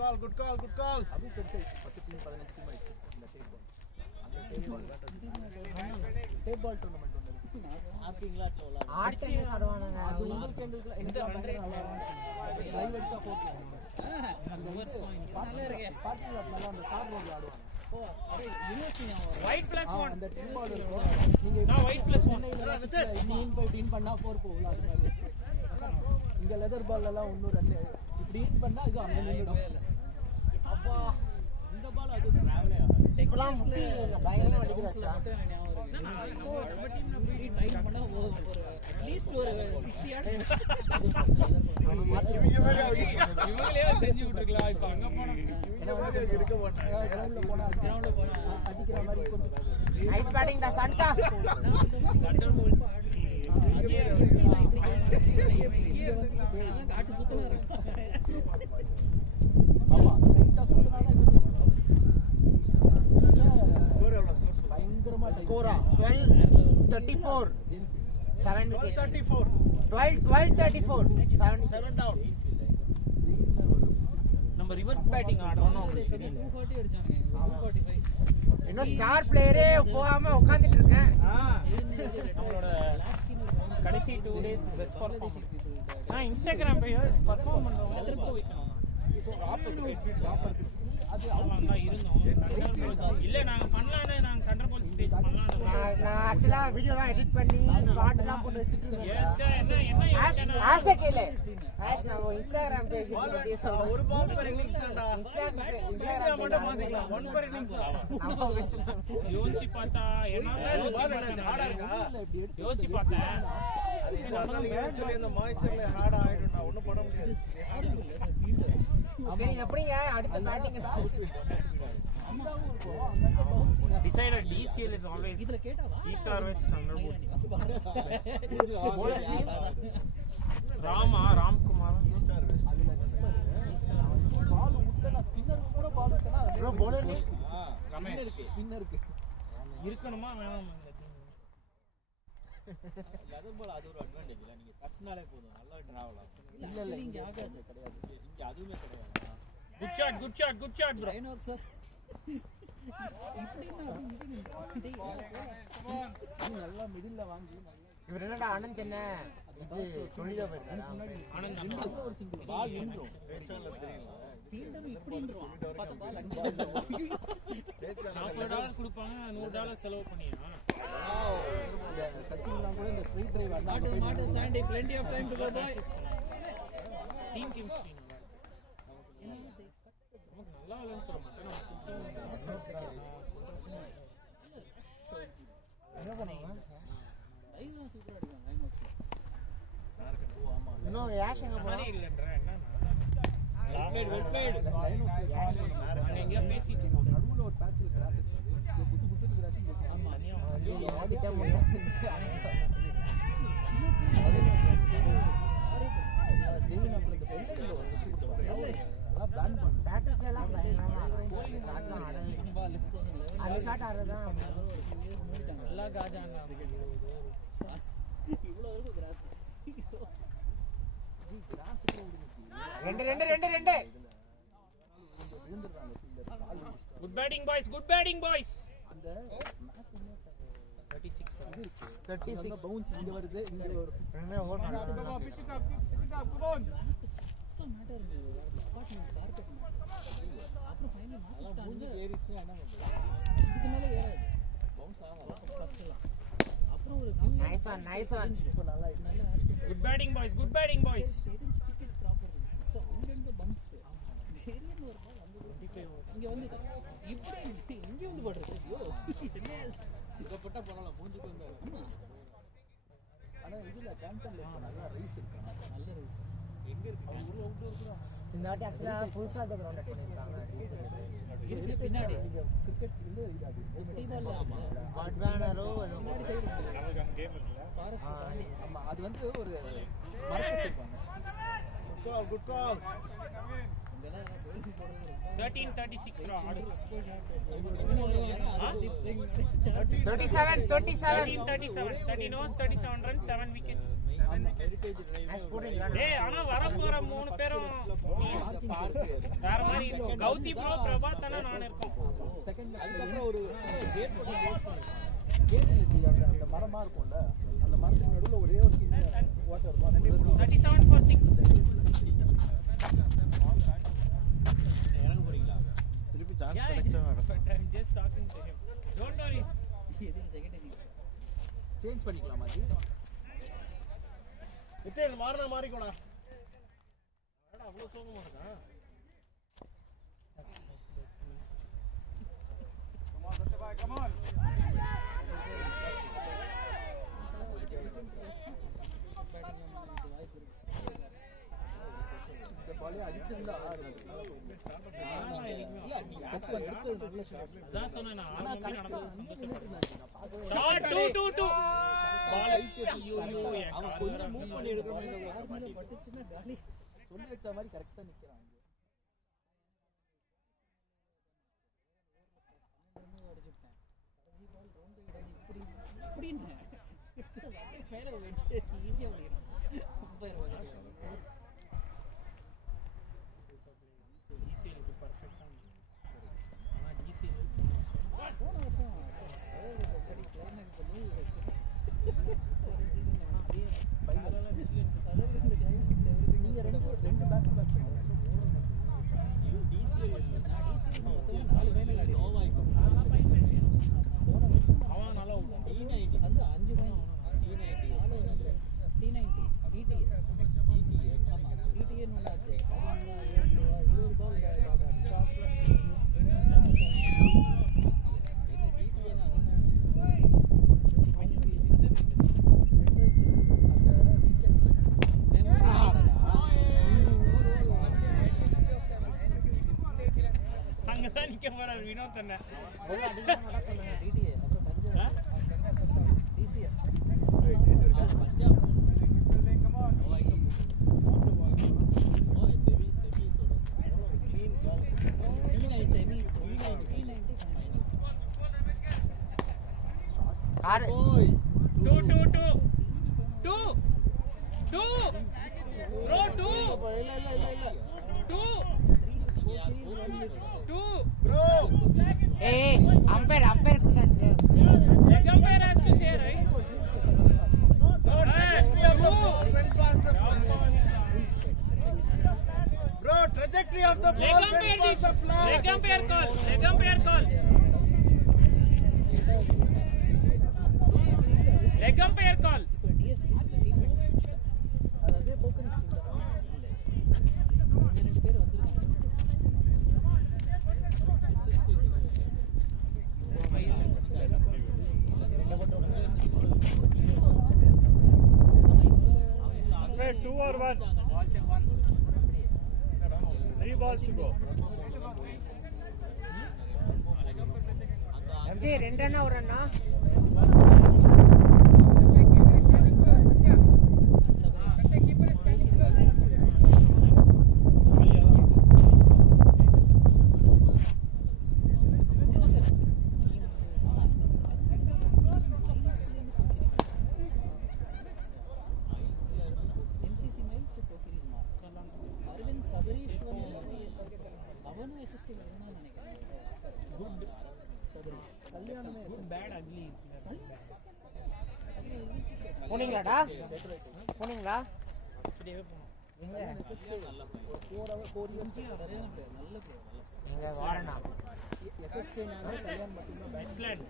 பால் குட் கால். அது பெருசா 10 டீம் 15 டீம் ஆயிடுச்சு இந்த டேப் பால். அந்த டேப் பால் டூர்னமெண்ட் ஒன்னு இருக்கு. ஆர்க்கிங்ல அட்லோல ஆட்டமே ஆடுவானுங்க. அது உங்களுக்கு எங்களுக்கு இந்த 100 பிரைவேட்ஸா போடுறாங்க. அந்த வருஷம் நல்லா இருக்கு. பார்ட்டி லாட் நல்லா அந்த கார் ரோட்ல ஆடுவாங்க. ஓ அரே யூனிவர்சிட்டி ஒயிட் +1 அந்த டேப் பால் இருக்கும். நீங்க நான் white +1 இன் போய் வின் பண்ணா 4 போகும்ல அது மாதிரி. இங்க லெதர் பால் எல்லாம் இன்னும் ரன் இப்படி ஹிட் பண்ணா இது அங்க நின்னுடும். அப்பா இந்த பால் அது டிராவல் ஆகும். இப்பலாம் முட்டி பயங்கரமா அடிக்குதாச்சா? அட்லீஸ்ட் ஒரு 60 ஆட் இவங்களே செஞ்சு விட்டுருக்கலாம். இப்ப அங்க போனா இருக்க மாட்டாங்க. கிரவுண்ட்ல போனா அடிக்கிற மாதிரி கொஞ்சம் நைஸ் பேட்டிங் டா சண்டா. காட்டு சுத்தனா ஆமா ஸ்ட்ரைட்டா சுத்தனால ஸ்கோர் எவ்வளவு ஸ்கோர்? பயங்கரமா ஸ்கோரா 12-34 7 wickets. 12-34 7 down. நம்ம ரிவர்ஸ் பேட்டிங் ஆடுறோம்னு உங்களுக்கு தெரியல. 240 அடிச்சாங்க 245. இன்னும் ஸ்டார் பிளேயரே போகாம உட்கார்ந்துட்டு இருக்கேன். நம்மளோட கடைசி 2 days பெஸ்ட் பர்ஃபார்மன்ஸ். நான் இன்ஸ்டாகிராம் பேஜ் பர்ஃபார்ம் பண்றோம். எதிர்ப்பு வைக்கணும். அது அவங்க இருந்தோம். இல்ல நாங்க பண்ணலானே, நாங்க கண்டர்போல் ஸ்பேஸ் பண்ணலானே. நான் ஆக்சுவலா வீடியோலாம் எடிட் பண்ணி பாட்டுலாம் போட்டு வச்சிட்டு இருந்தேன். என்ன ஹேஷ்டேக் இல்ல. நம்ம இன்ஸ்டாகிராம் பேஜ் பத்தி சொல்றோம். ஒரு பால் per innings தான்டா. இன்ஸ்டாகிராம் மட்டும் மாத்திக்கலாம். 1 per innings தான். நம்ம பேசலாம். யோசிச்சு பார்த்தா என்ன பால் என்ன ஹார்டா இருக்கா? யோசிச்சு பார்த்தேன். அது இதனால actually அந்த மாய்ச்சர்ல ஹார்டா ஆயிடும்டா. ஒண்ணும் பண்ண முடியாது. சரி எப்படிங்க அடுத்த batting Decided DCL is always east or west thunderbolts. Ramkumar East or west? Ball விட்டனா ஸ்பின்னர் கூட பால் விட்டனா ப்ரோ bowler நீ ரமேஷ் ஸ்பின்னருக்கு இருக்கணுமா வேணாமா இந்த டீம்? லெதர் பால் அது ஒரு அட்வான்டேஜ் இல்ல, நீங்க தட்டினாலே போதும் நல்லா டிராவல் ஆகும். இல்ல இங்க ஆகாது கிடையாது. இங்க அதுவுமே கிடையாது. Good shot bro. ரைனோக் சார் நல்லா மிடில்ல வாங்கி இவர் என்னடா ஆனந்த் என்ன இது தொழிலா போயிருக்காரா? ஆனந்த் ஒரு சிங்கிள் பால் நின்றும் பேச்சாளர் தெரியுங்களா? ஃபீல்டர் இப்படின்றான் 10 பால் $40 கொடுப்பாங்க, $100 செலவு பண்ணியா? சச்சின்லாம் கூட இந்த ஸ்ட்ரைட் டிரைவ் மாட்டு Sandy plenty of time to go boy. Team chemistry நமக்கு நல்லா இல்லைன்னு சொல்ல மாட்டேன். என்ன பண்ணுவாங்க? ரைனோ சூப்பரா அடிப்பாங்க ரைனோ. இன்னும் யாஷ் எங்க போறா? இல்லைன்ற என்னன்னா நான் எங்கேயோ பேசிட்டு இருக்கோம். நடுவுல ஒரு பேட்ச்ல கிராஸ் இருக்கு. புசு புசுன்னு கிராஸ் இருக்கு. ஆமா நீ கிட்ட முடியல ஜெயின் அப்புறம் இந்த பெல்லைல வச்சு கொடுத்தாங்க. அதெல்லாம் பிளான் பண்ணு. பேட்டர்ஸ்ல எல்லாம் பயங்கரமா ஷாட்லாம் ஆடுறது அந்த ஷாட் ஆடுறதுதான் நல்லா காஜாங்க. ரெண்டு ரெண்டு ரெண்டு ரெண்டு good batting boys, good batting boys. அந்த 36 இது இருக்கு. 36 பவுன்ஸ் இங்க வருது, இங்க வரும். என்ன over nice one nice one இப்போ நல்லா இருக்கு. Good batting boys, good batting boys. ஆனா இதுல கேம்டன்ல இப்போ நல்லா ரைஸ் இருக்கு. நல்ல ரைஸ். எங்க இருக்கு? ஊர்ல விட்டு இருக்குறோம். இந்த வாட்டி ஆக்சுவலா புதுசா அந்த கிரவுண்ட் பண்ணிருக்காங்க இது பின்னாடி கிரிக்கெட் இல்ல இது அது. டீபால் ஆமா. காட் பேனரோ ஏதோ நமக்கு அந்த கேம் இருக்குல்ல ஆமா அது வந்து ஒரு மரத்து வச்சிருப்பாங்க. குட் கால் 13-36 ரா ஆடு. 37 13-37 30 overs 37 runs 7 wickets. டேய் ஆனா வரப்போற 3 பேரும் வேற மாதிரி இருக்கும். கௌதி ப்ரோ, பிரபாத் அண்ணா, நான் இருக்கோம். செகண்ட் அதுக்கப்புறம் ஒரு கேட் போட்டு க்ளோஸ் பண்ணிருக்காங்க. கேட்ல அந்த அந்த மரமா இருக்கும்ல, அந்த மரத்துக்கு நடுவுல ஒரே ஒரு சின்ன வாட்டர் இருக்கும். 37 for 6. இறங்க போறீங்களா? திருப்பி சான்ஸ் Yeah, கிடைச்சா but I'm just talking to him. Don't worry. Change பண்ணிக்கலாமா ஜி? விட்டேன் மாறினா மாறிக்கோடா. அவ்வளோ சோகமா இருக்கா? இந்த பாலே அடிச்சிருந்தா அதான் சொன்னேன் நான். ஆரம்பமே நடந்தது சந்தோஷம். ஷாட் 2-2-2. பால் ஐயோ அவன் கொஞ்சம் மூவ் பண்ணி எடுக்கிற மாதிரி இருந்தா பட்டுச்சுன்னா காலி. சொல்லி வச்ச மாதிரி கரெக்டா நிக்கிறான். ஈஸியாக பர்ஃபெக்டாக. ஆனால் ஈஸியாக நீங்க ரெண்டு பேக் டு பேக் அவன் நல்லா அங்கதான் நிக்க போறாரு வினோத் அண்ணன். கார் 2 bro 2 ப்ரோ ஏய் umpire குதாச்சு leg umpire has to say right. trajectory of the Leg ball umpire when past the flag. leg umpire call. Leg umpire call. Leg umpire call. அதே போக்கரி school தான். ரெண்டு பேர் வந்திருக்காங்க. Hey, 2 or 1? balls to go. MG 2 ரன்னா ஒரு ரன்னா NCC mails to Kokiri's mark. Arvind Sabarish அவன் SSK வேணும்னு நினைக்கிறேன். Good Sabarish கல்யாணமே பேட் அக்லி போனீங்களாடா போனீங்களா அப்படியே போனோம். எங்க 4 years சரியான பிளேயர், நல்ல பிளேயர். எங்க வாரணா எஸ்எஸ்கே நானே கல்யாணம் மட்டும்தான் வெஸ்ட்லேண்ட்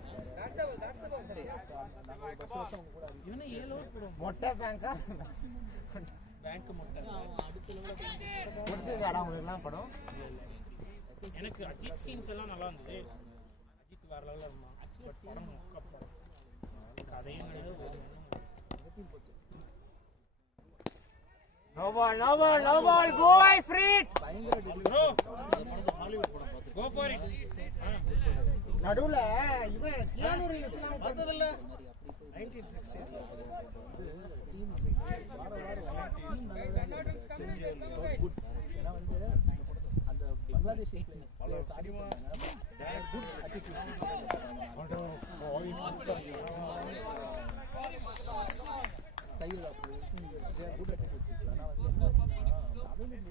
இவனே 7 ஓவர் போடுவோம். மொட்டை பேங்கா பேங்க் முட்டை. அடுத்த லெவலில் முடிச்சதாடா உங்களுக்குலாம் படம் எனக்கு அஜித் சீன்ஸ் எல்லாம் நல்லா இருந்தது. அஜித் வேற லெவலில் இருந்தான். பட் படம் மொக்க படம். கதையும் கிடையாது, ஒரு நோ பால் கோ ஐ ஃப்ரீட் ப்ரோ கோ ஃபார் இட். நடுவுல இவன் கியானு ரீவ்ஸ்லாம் பார்த்ததில்ல 1960s ஏன்னா வந்து அந்த Bangladesh cinema good attitude style of good attitude. ஆனால் வந்து என்ன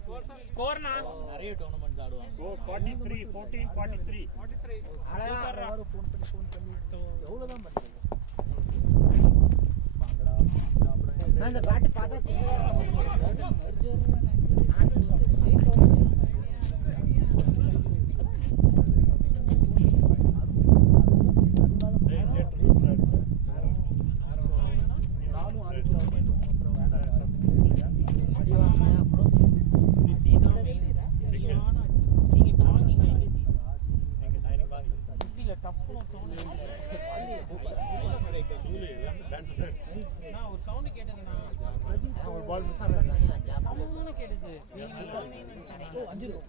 ஸ்கோர்னா நிறைய டோர்னமெண்ட்ஸ் ஆடுவாங்க. Go 43, 14, 43. ஃபோன் பண்ணி எவ்வளோதான் பண்ணுறது. அந்த பாட்டு பார்த்தா நானும் ஆதித்யா அப்புறம் வேண்டாம் ஒரு சவுண்ட் கேட்டதுண்ணா. ஒரு பால் மிஸ் ஆனது கேப் மூணு கேட்டது. அஞ்சு ரூபா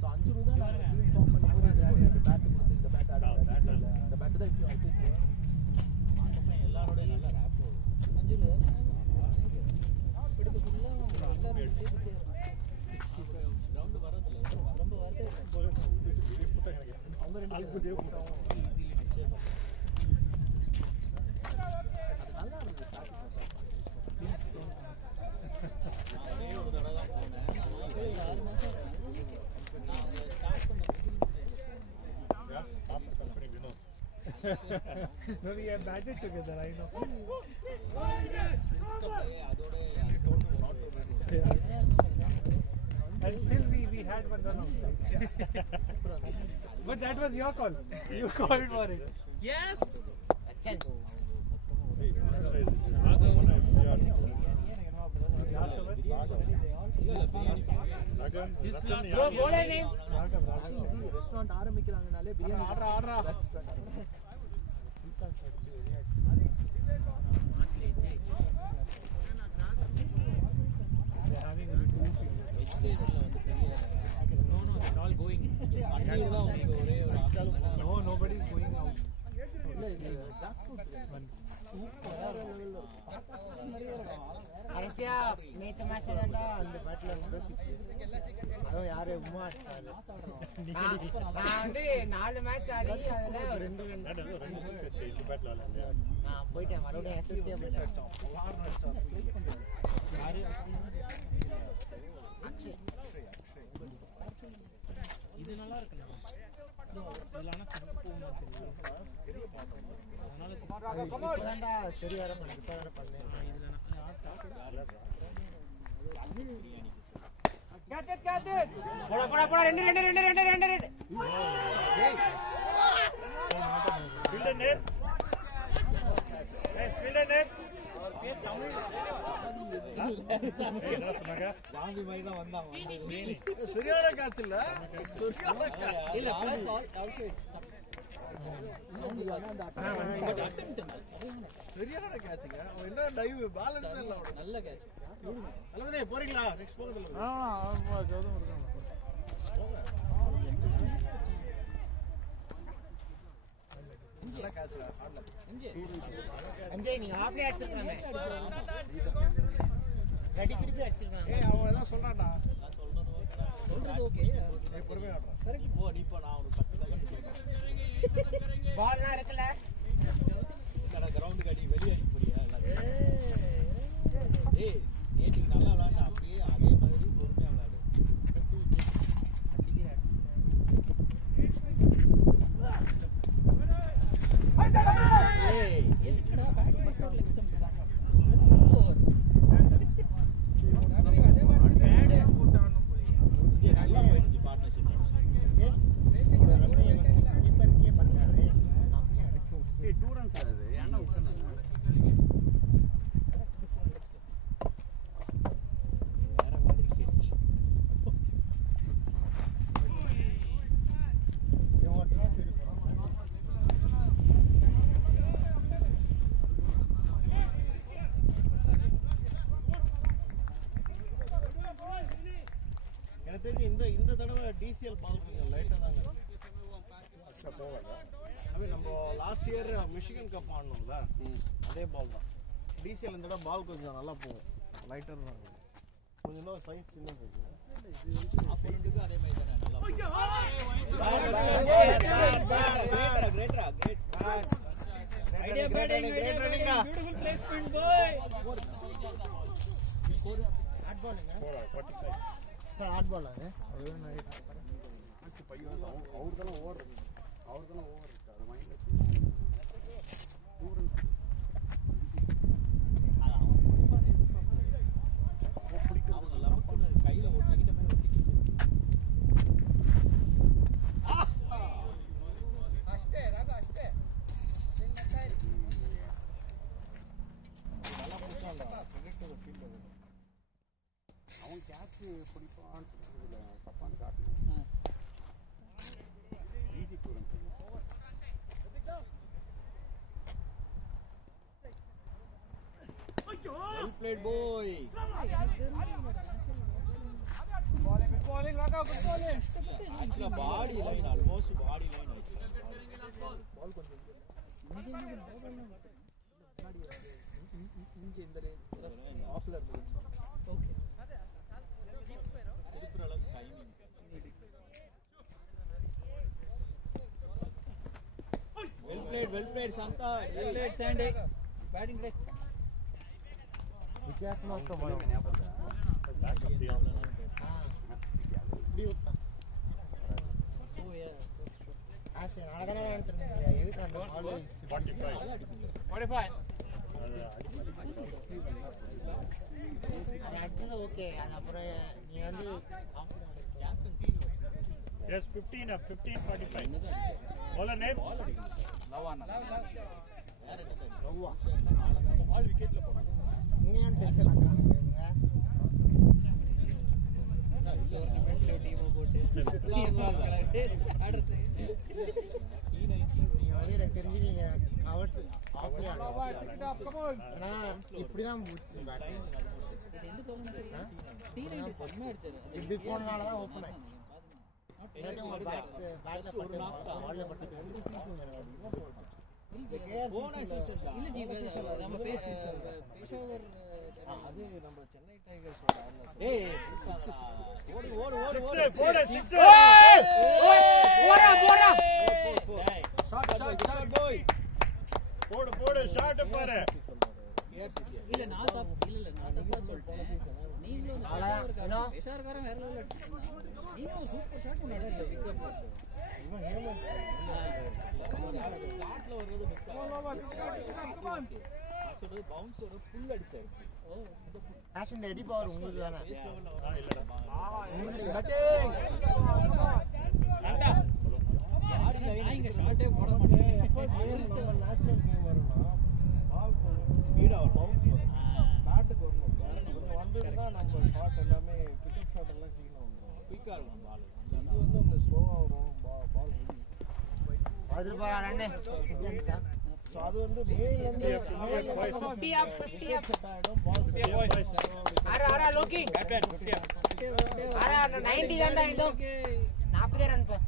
ஸோ 5 ரூபா தான் நாங்கள் டீம் ஃபார்ம் பண்ணும்போது இந்த பேட் கொடுத்து இந்த பேட் ஆடுறது இந்த பேட்டு தான் இப்போ வச்சுருக்கேன். எல்லாரோட நல்ல ரேப் 5 ரூபா படிப்பு ஃபுல்லாக கிரவுண்டு வரதில்லை. ரொம்ப வார்த்தை அவங்க 2 பேரும் அது நல்லா இருந்தது ஸ்டார்டிங் சார். ஒரே ஒரு தடவை தான் போனேன். ஒரு 6 மாதம் நான் அங்கே ஸ்டார்ட் பண்ண Yeah, after something, you know. No, we have batted together, I know. அதோட total not And still we had one run outside. But that was your call. You called for it. Yes. Restaurant ஆரம்பிக்கிறாங்கனாலே பிரியாணி ஆர்டரா வெஜிடேரியனில் வந்து பெரிய all going. Paneer தான் உங்களுக்கு ஒரே ஒரு option. No, nobody is going out. இல்ல இந்த ஜாக் ஃப்ரூட் சூப்பரா கடைசியா நேற்று மேட்ச் தான்டா அந்த பேட்ல வந்து 6 அதுவும் யாரு உமா அடிச்சாரு. நான் வந்து 4 மேட்ச் ஆடி அதுல 2 ரன் நான் போயிட்டேன் மறுபடியும் எஸ்எஸ்கே போயிட்டேன். இது நல்லா இருக்குண்ணா. இதுல ஆனா 6 போகுமா தெரியல. அதனால 6 இப்பதான்டா சரி வர மாட்டேன். இப்ப வேற பண்ணேன். இதுல போடா போடா போடா 2 Field net. Hey, field net. என்ன சொன்னாங்க? ஜாம்பி மாதிரி தான் வந்தாங்க. சரியான catch இல்ல? சரியான catch. இல்ல பிளஸ் ஆல்சோ இட்ஸ் அந்த அட்டெம்ப்ட் சரியான கேட்சுங்க. அவன் என்ன டைவ் பேலன்ஸ் இல்ல அவனுக்கு. நல்ல கேட்ச். நல்லதே போறீங்களா? நெக்ஸ்ட் போகுதுல. நல்ல கேட்ச்டா. ஆடல. அஞ்சே நீ ஆஃப்ல அடிச்சிருக்கானே ரெடி திருப்பி அடிச்சிருக்காங்க. அவன் ஏதோ சொல்றான்டா. நான் சொல்றது ஓகே. பொறுமையா ஆடுறான். கரெக்ட். போ நீ போ, நான் உனக்கு 10 தான் கட்டி. பால்லாம் இருக்குல கடை கிரவுண்ட் கட்டி வெளிய அடிக்க போறியா எல்லாரும்? ஏய் நேத்து நல்லா விளையாண்டா, அப்படியே அதே மாதிரி பொறுமையா விளையாடு. ஏய் எதுக்குடா பேட் பக்கத்துல லெக் ஸ்டம்ப் போடாம? பேட் போட்டு ஆடணும் போலயே. இது நல்லா போயிடுச்சு பார்ட்னர்ஷிப். கீப்பருக்கே பத்தாது அப்படியே அடிச்சு விட்டு ஏய் 2 ரன்ஸ் ஆகுது ஏன்னா விட்டேன் வேற மாதிரி கேட்ச். எனக்கு தெரிஞ்சு இந்த தடவை டிசிஎல் பால் கொஞ்சம் லைட்டா தாங்க இருக்கு. நம்ம லாஸ்ட் இயர் மிஷிகன் கப் ஆடணும்ல, அதே பால் தான். டிசிஎல் இந்த தடவை பால் கொஞ்சம் நல்லா போகும், லைட்டர் தான் இருக்கும். கொஞ்சம் இன்னும் சைஸ் சின்னது இருக்கு. ஆப்போனன்ட்க்கு அதே மாதிரி தானே நல்லா போகும். கிரேட்ரா great. Idea batting beautiful placement boy ஆட் பாலுங்க 45. சார் ஆட் பால் அது அவர்தான ஓவர் இருக்கு அது மைண்ட்ல அவங்க லம்புன்னு கையில ஒட்டிக்கிட்ட மாதிரி ஒட்டிக்கிச்சு. அவன் கேட்ச் பிடிப்பான்னு சொல்றதுல தப்பான்னு காட்டணும். Easy 2 runs. Well played boy. Actually body line, almost body line ஆயிடுச்சு. பால் கொஞ்சம் இங்க இந்த ஆஃப்ல இருந்தது. ஓகே. திருப்புற அளவுக்கு timing. Well played Shanta. Well played Sandy. Batting great. வித்தியாசமா இருக்கும் ஆஷ் நடக்கவே வந்துட்டீங்க எதுக்கு அந்த பால் 45. 45. அது அடிச்சது ஓகே அது அப்புறம் நீ வந்து Yes, 15 up, 15:45. Bowler name? ரவ்வா all விக்கெட்ல போறாங்க. இங்கேயும் டென்ஷன் ஆக்குறாங்க இவங்க இல்ல ஒரு நிமிஷத்துல டீம் போட்டு அடுத்து நீ வந்து எனக்கு தெரிஞ்சு நீங்க ஹவர்ஸ் ஆஃப்ல ஆனா இப்படிதான் போச்சு பேட்டிங் இப்படி போனனால தான் ஓப்பன் ஆயிடுச்சு இல்லாட்டி உங்க பேட்ல பட்டு பால்ல பட்டு போன சீசன் தான். இல்ல ஜி நம்ம பேஷாவர் அது நம்ம சென்னை டைகர்ஸ் ஆடல. ஏய் ஓடு ஓடு ஓடு Six, போடு, six. போறா ஷாட் பாய். போடு, shot பாரு. இல்ல நான் தப்பா சொல்லிட்டேன். நீங்களும் பேஷாவர்காரன் வேற லெவல்ல நீங்களும் சூப்பர் ஷாட் பண்ணி அடிச்சீங்க பிக் அப். ஸ்லாட்ல வருது மிஸ் ஆகுது. சொல்றது பவுன்ஸோட ஃபுல் அடிச்சாரு. ஆஷன் ரெடி பவர் உங்களுக்கு தானே உங்களுக்கு கரெக்ட்டா நான் இங்க ஷாட்டே போட மாட்டேன். நேச்சுரல் கேம் வரும்னா பால் ஸ்பீடா வரும், பவுன்ஸ் வரும், பேட்டுக்கு வரணும். கொஞ்சம் வந்ததுன்னா நம்ம ஷாட் எல்லாமே கிரிக்கெட் ஷாட் எல்லாம் சீக்கிரம் வந்துடும், குயிக்கா இருக்கும் பால். இது வந்து உங்களுக்கு ஸ்லோவாக வரும். பால் பதில் போறா ரன்னு ஸோ அது வந்து மேலேருந்து ஃபிஃப்டி அப் செட் ஆகிடும் பால் ஆறா லோக்கி கேப்டன் 50 ஆறா 90 தான்டா இன்னும் 40 ரன் பா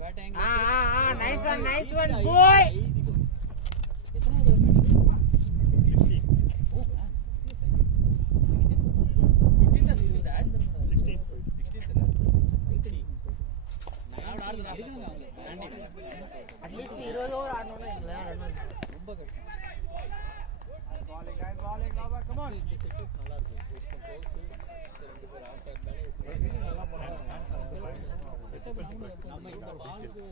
பேட்டிங் நைஸ் ஒன் பாய் எத்தனாவது over? 16. 15 அது 20 ஆட் 16. 16 நான் ஆடுறா இருக்காங்க அவங்க. அட்லீஸ்ட் 20 ஓவர் ஆடணும்னா இல்ல ரன் ரொம்ப கஷ்டம். இந்த செட்டப் நல்லா இருக்கு ஒரு கோர்ஸ் ரெண்டு பேர் ஆஃப் இருந்தாலே நல்லா பண்ணாங்க செட்டப் நம்ம இந்த பாலுக்கு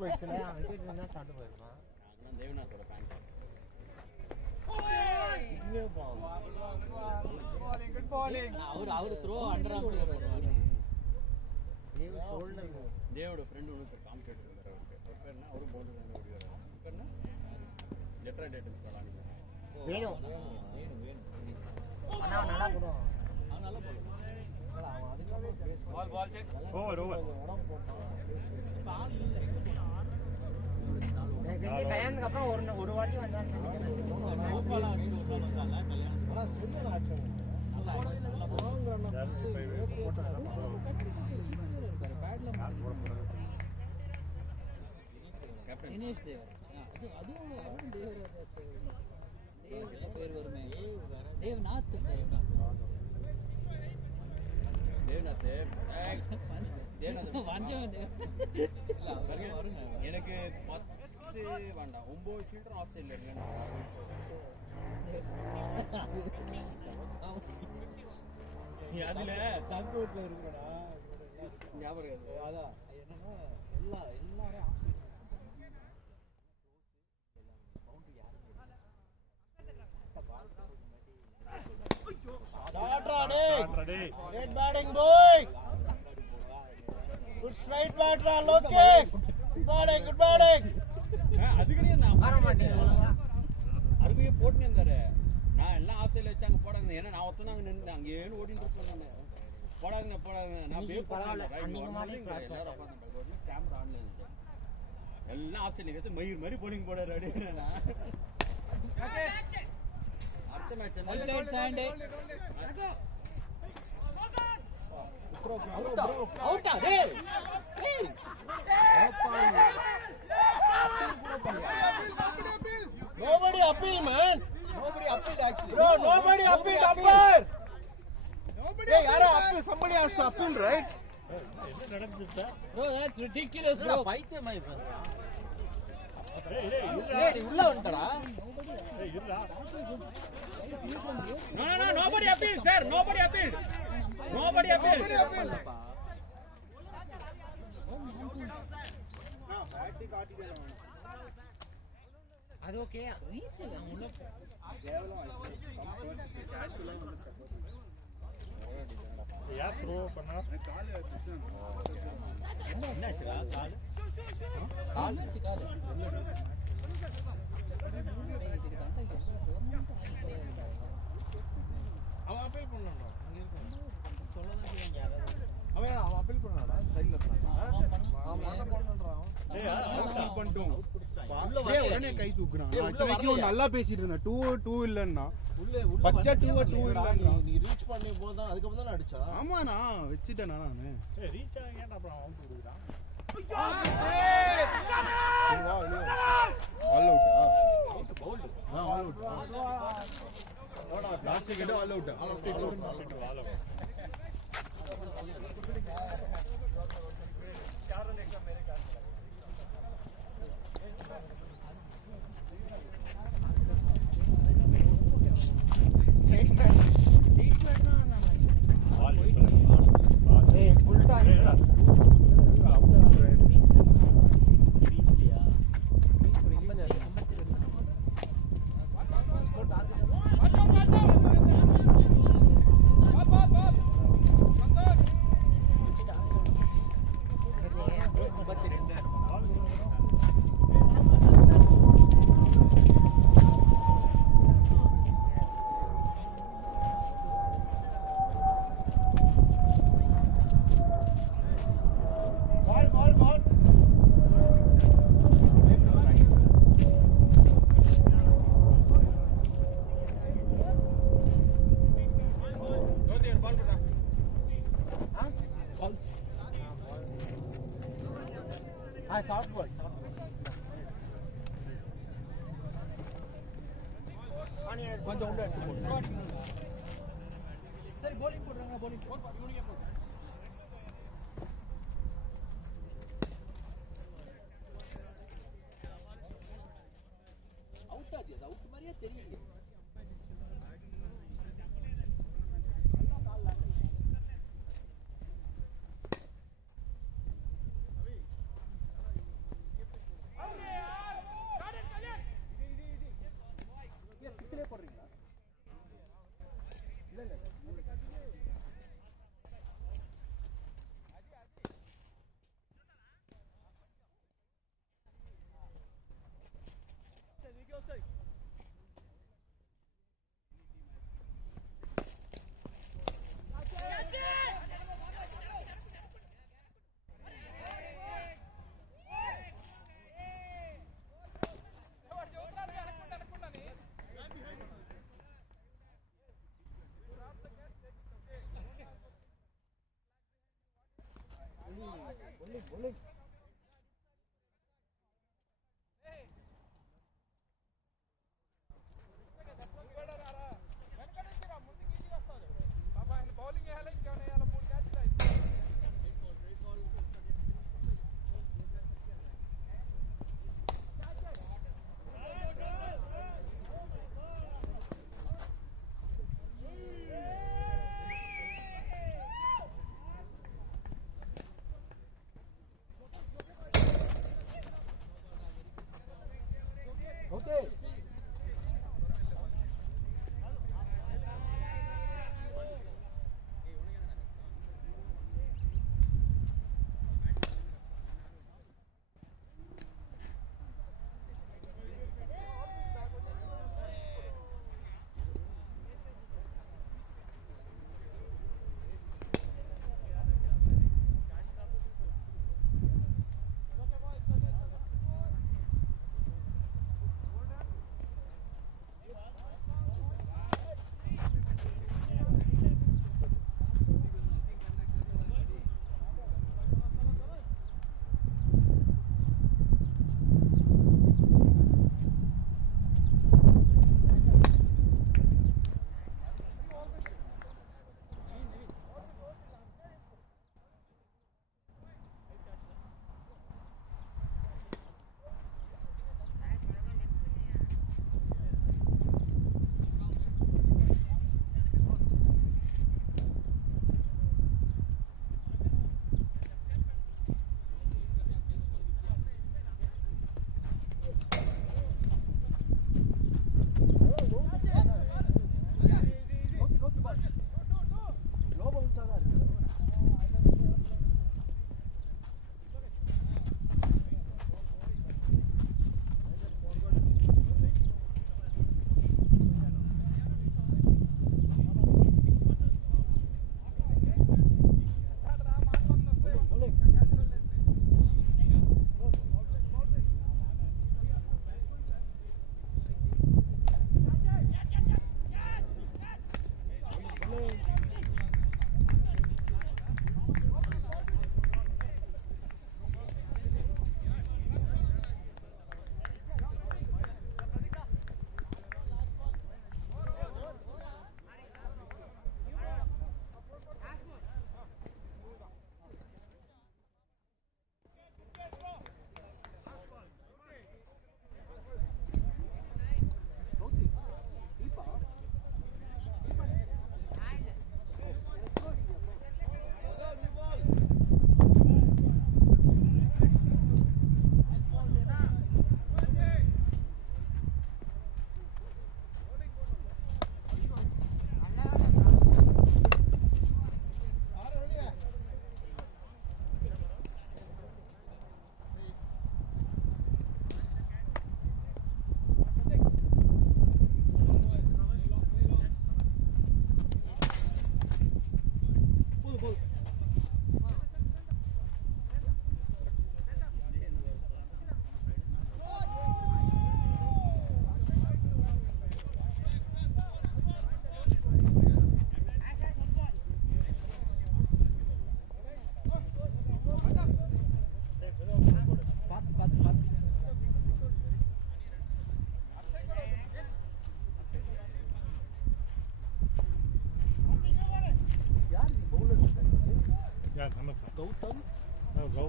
போயிடுச்சுல விக்கெட் வந்தா ஸ்டார்ட் போயிருப்பான் நான் தேவநாத்தோட ஃபேன் அவர் த்ரோ அண்டர் ஆஃப் வருவாரு தேவ் ஷோல்டர் தேவோட ஃப்ரெண்ட் ஒன்று பேர் காம்படிட்டர் இருந்தார் அவருக்கு ஒரு பேர் என்ன அவரும் பவுண்டர் தான் ஓடிவார் பேர் என்ன டெட்ராய்ட் டைட்டன்ஸ் விளையாடுங்க வேணும் வேணும் ஆனா அவன் நல்லா போடுவான் அதனால போடுவோம் பால் செக் Over. பால் இல்லை எனக்கு தெரிஞ்சு கல்யாணத்துக்கு அப்புறம் ஒரு வாட்டி வந்தான்னு நினைக்கிறேன் நோபாலா வச்சு ஒரு நாள் வந்தாங்க கல்யாணம் ஆனால் சரியான ஆக்ஷன் நல்லா ஆயிடுச்சு நல்லா கேப்டன் தினேஷ் தேவராஜ். அதுவும் அவரும் தேவராஜ். தேவ் பேர் வருமே. தேவ்நாத். தேவநாத் தேவநாத் வஞ்சம் தேவ். வருங்க எனக்கு 10 வேண்டாம் 9 சில்ட்ரன் ஆஃப் சைடில் இருங்க அதுல தங்கூட்டில் இருக்குடா ஞாபகம் இருக்கு. அதான் என்னன்னா எல்லாரும் Ready. Great batting, boy. Good straight batter, Loki. Good batting. அதுக்கடியே நான் வர மாட்டேங்குது ஒழுங்கா அருமையை போட்டுன்னு இருந்தாரு நான் எல்லாம் ஆஃப் சைடில் வச்சு அங்கே போடாங்க ஏன்னா நான் ஒருத்தன அங்கே நின்று அங்கேயே ஓடிட்டு இருப்பேன் நான் போடாதுங்க நான் இன்னைக்கு பரவாயில்ல. அன்னைக்கு மாதிரி cross எல்லாரும் கேமரா ஆன்ல இருந்துச்சு எல்லாம் ஆஃப் சைடில் வச்சு மயிர் மாதிரி போலிங் போடாரு அப்படின்னு அடுத்த மேட்ச் அவுட்டா டேய் Nobody appeal, man. nobody appealed actually Bro, nobody appealed, umpire. Hey, yara appeal. Somebody has to appeal, right? என்ன நடந்துச்சா? Bro, that's ridiculous, bro. பைத்தியமா இப்ப இருடா. டேய் உள்ள வந்துடா இருடா. No, nobody appeal, sir. Nobody appeal. அது ஓகே யார் த்ரோ பண்ணா? என்னாச்சுடா கால் கால் கால். அவன் appeal பண்ணான்டா. அங்க இருக்கான். சொல்லதான் செய்வாங்க யாராவது. அவன் appeal பண்ணான்டா. சைடுல இருந்தான். அவன் பண்ணான்டா. ஏய் அவுட் பண்ணிட்டோம். டேய், உடனே கை தூக்குறான். டேய், உள்ள வரலையா? நல்லா பேசிட்டு இருந்தா 2 இல்லன்னா உள்ள பச்சை வரலையா? 2 இல்லன்னா நீ ரீச் பண்ணி போதான் அதுக்கு அப்புறம் தான் அடிச்சா ஆமா நான் வச்சிட்டேனா நானு ஏய் ரீச் ஆக ஏன்டா அப்புறம் அவுட் கொடுக்குறான்? ஆல் அவுட்டா out bowled all out last wicket all out வாலோ. ஏய் ஃபுல் டாஸ் ரீச்லியா சாஃப்ட் பால் கொஞ்சம் உள்ள எடுத்து போடு. சரி bowling போடுறாங்க bowling அவுட் ஆச்சு அது அவுட் மாதிரியே தெரியல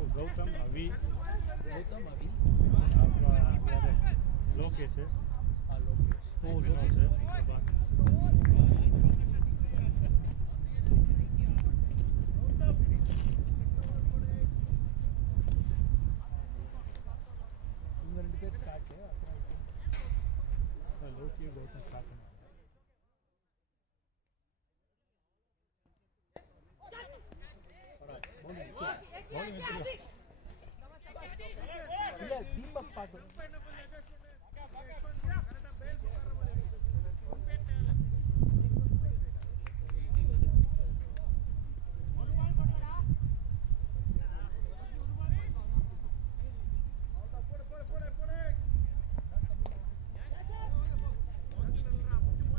Gautam, Avi, Gautam, Avi. Lokesh, Lokesh. Oh, Vinod, Prabhat. இவங்க 2 பேர் ஸ்டார்ட் அப்புறம் Loki, Gautam start பண்ணாங்க. இல்ல தீபக் பாட்டு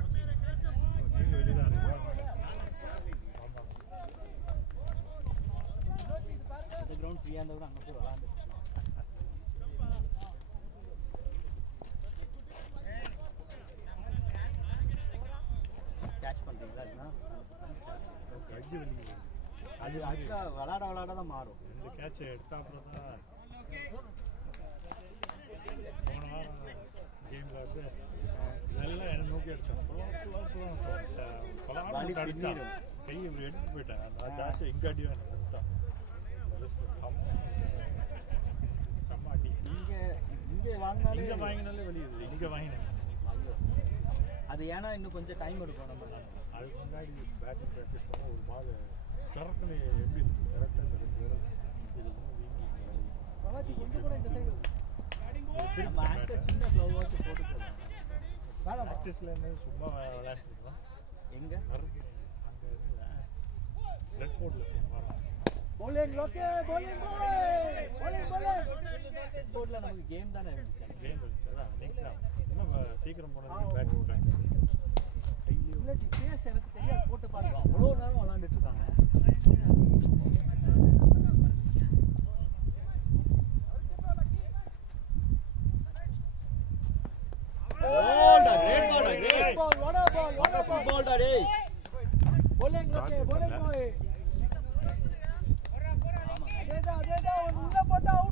நீங்க வெளியில இந்த கிரவுண்ட் ஃப்ரீயாக இருந்தால் கூட அங்கே போய் விளாண்டு கேட்ச் பண்ணுறீங்களா இல்லைன்னா அடி வெளியே அது அடுத்த விளாட தான் மாறும். இந்த கேட்சை எடுத்த அப்புறம் தான் போன வாரம் கேமில் வந்து நல்லா என்ன நோக்கி அடித்தான் கொலாட்டம் அடித்தான் கை இப்படி எடுத்து போயிட்டேன் நான் ஜாஸ்தி எங்கே அடி வேணும் விட்டான் செம்ம அடி இங்கே வாங்கினாலே இங்கே வாங்கினாலே வெளியுது இங்கே வாங்கினேன் அது ஏன்னா இன்னும் கொஞ்சம் டைம் எடுக்கும் நம்ம. அதுக்கு முன்னாடி பேட்டிங் ப்ராக்டிஸ் பண்ண ஒரு மாதிரி சரக்குன்னு எப்படி இருந்துச்சு கரெக்டாக இந்த 2 பேரும் இது சவாத்தி கொஞ்சம் கூட இந்த சைடு நம்ம ஆக்டர் சின்ன க்ளவ் வச்சு போட்டு போகலாம். ப்ராக்டிஸில் இருந்து சும்மா விளையாண்டுருக்கோம் எங்கே மறுபடி அங்கே இருந்து ரெட் ஃபோர்டில் வரோம் bowling லோகே bowling போர்ட்ல நமக்கு கேம் தானே இருந்துச்சு. கேம் இருந்துச்சு அதான் அன்னைக்கு தான் இன்னும் சீக்கிரம் போனது பேட்டிங் ப்ராக்டிஸ் கையிலேயே இல்ல கேஸ் எனக்கு தெரியாது போட்டு பாருங்க அவ்வளோ நேரம் விளாண்டுட்டு இருக்காங்க. great ball what a ball டேய் bowling லோகே bowling boy அதேதான் உள்ள போட்டா அவுட்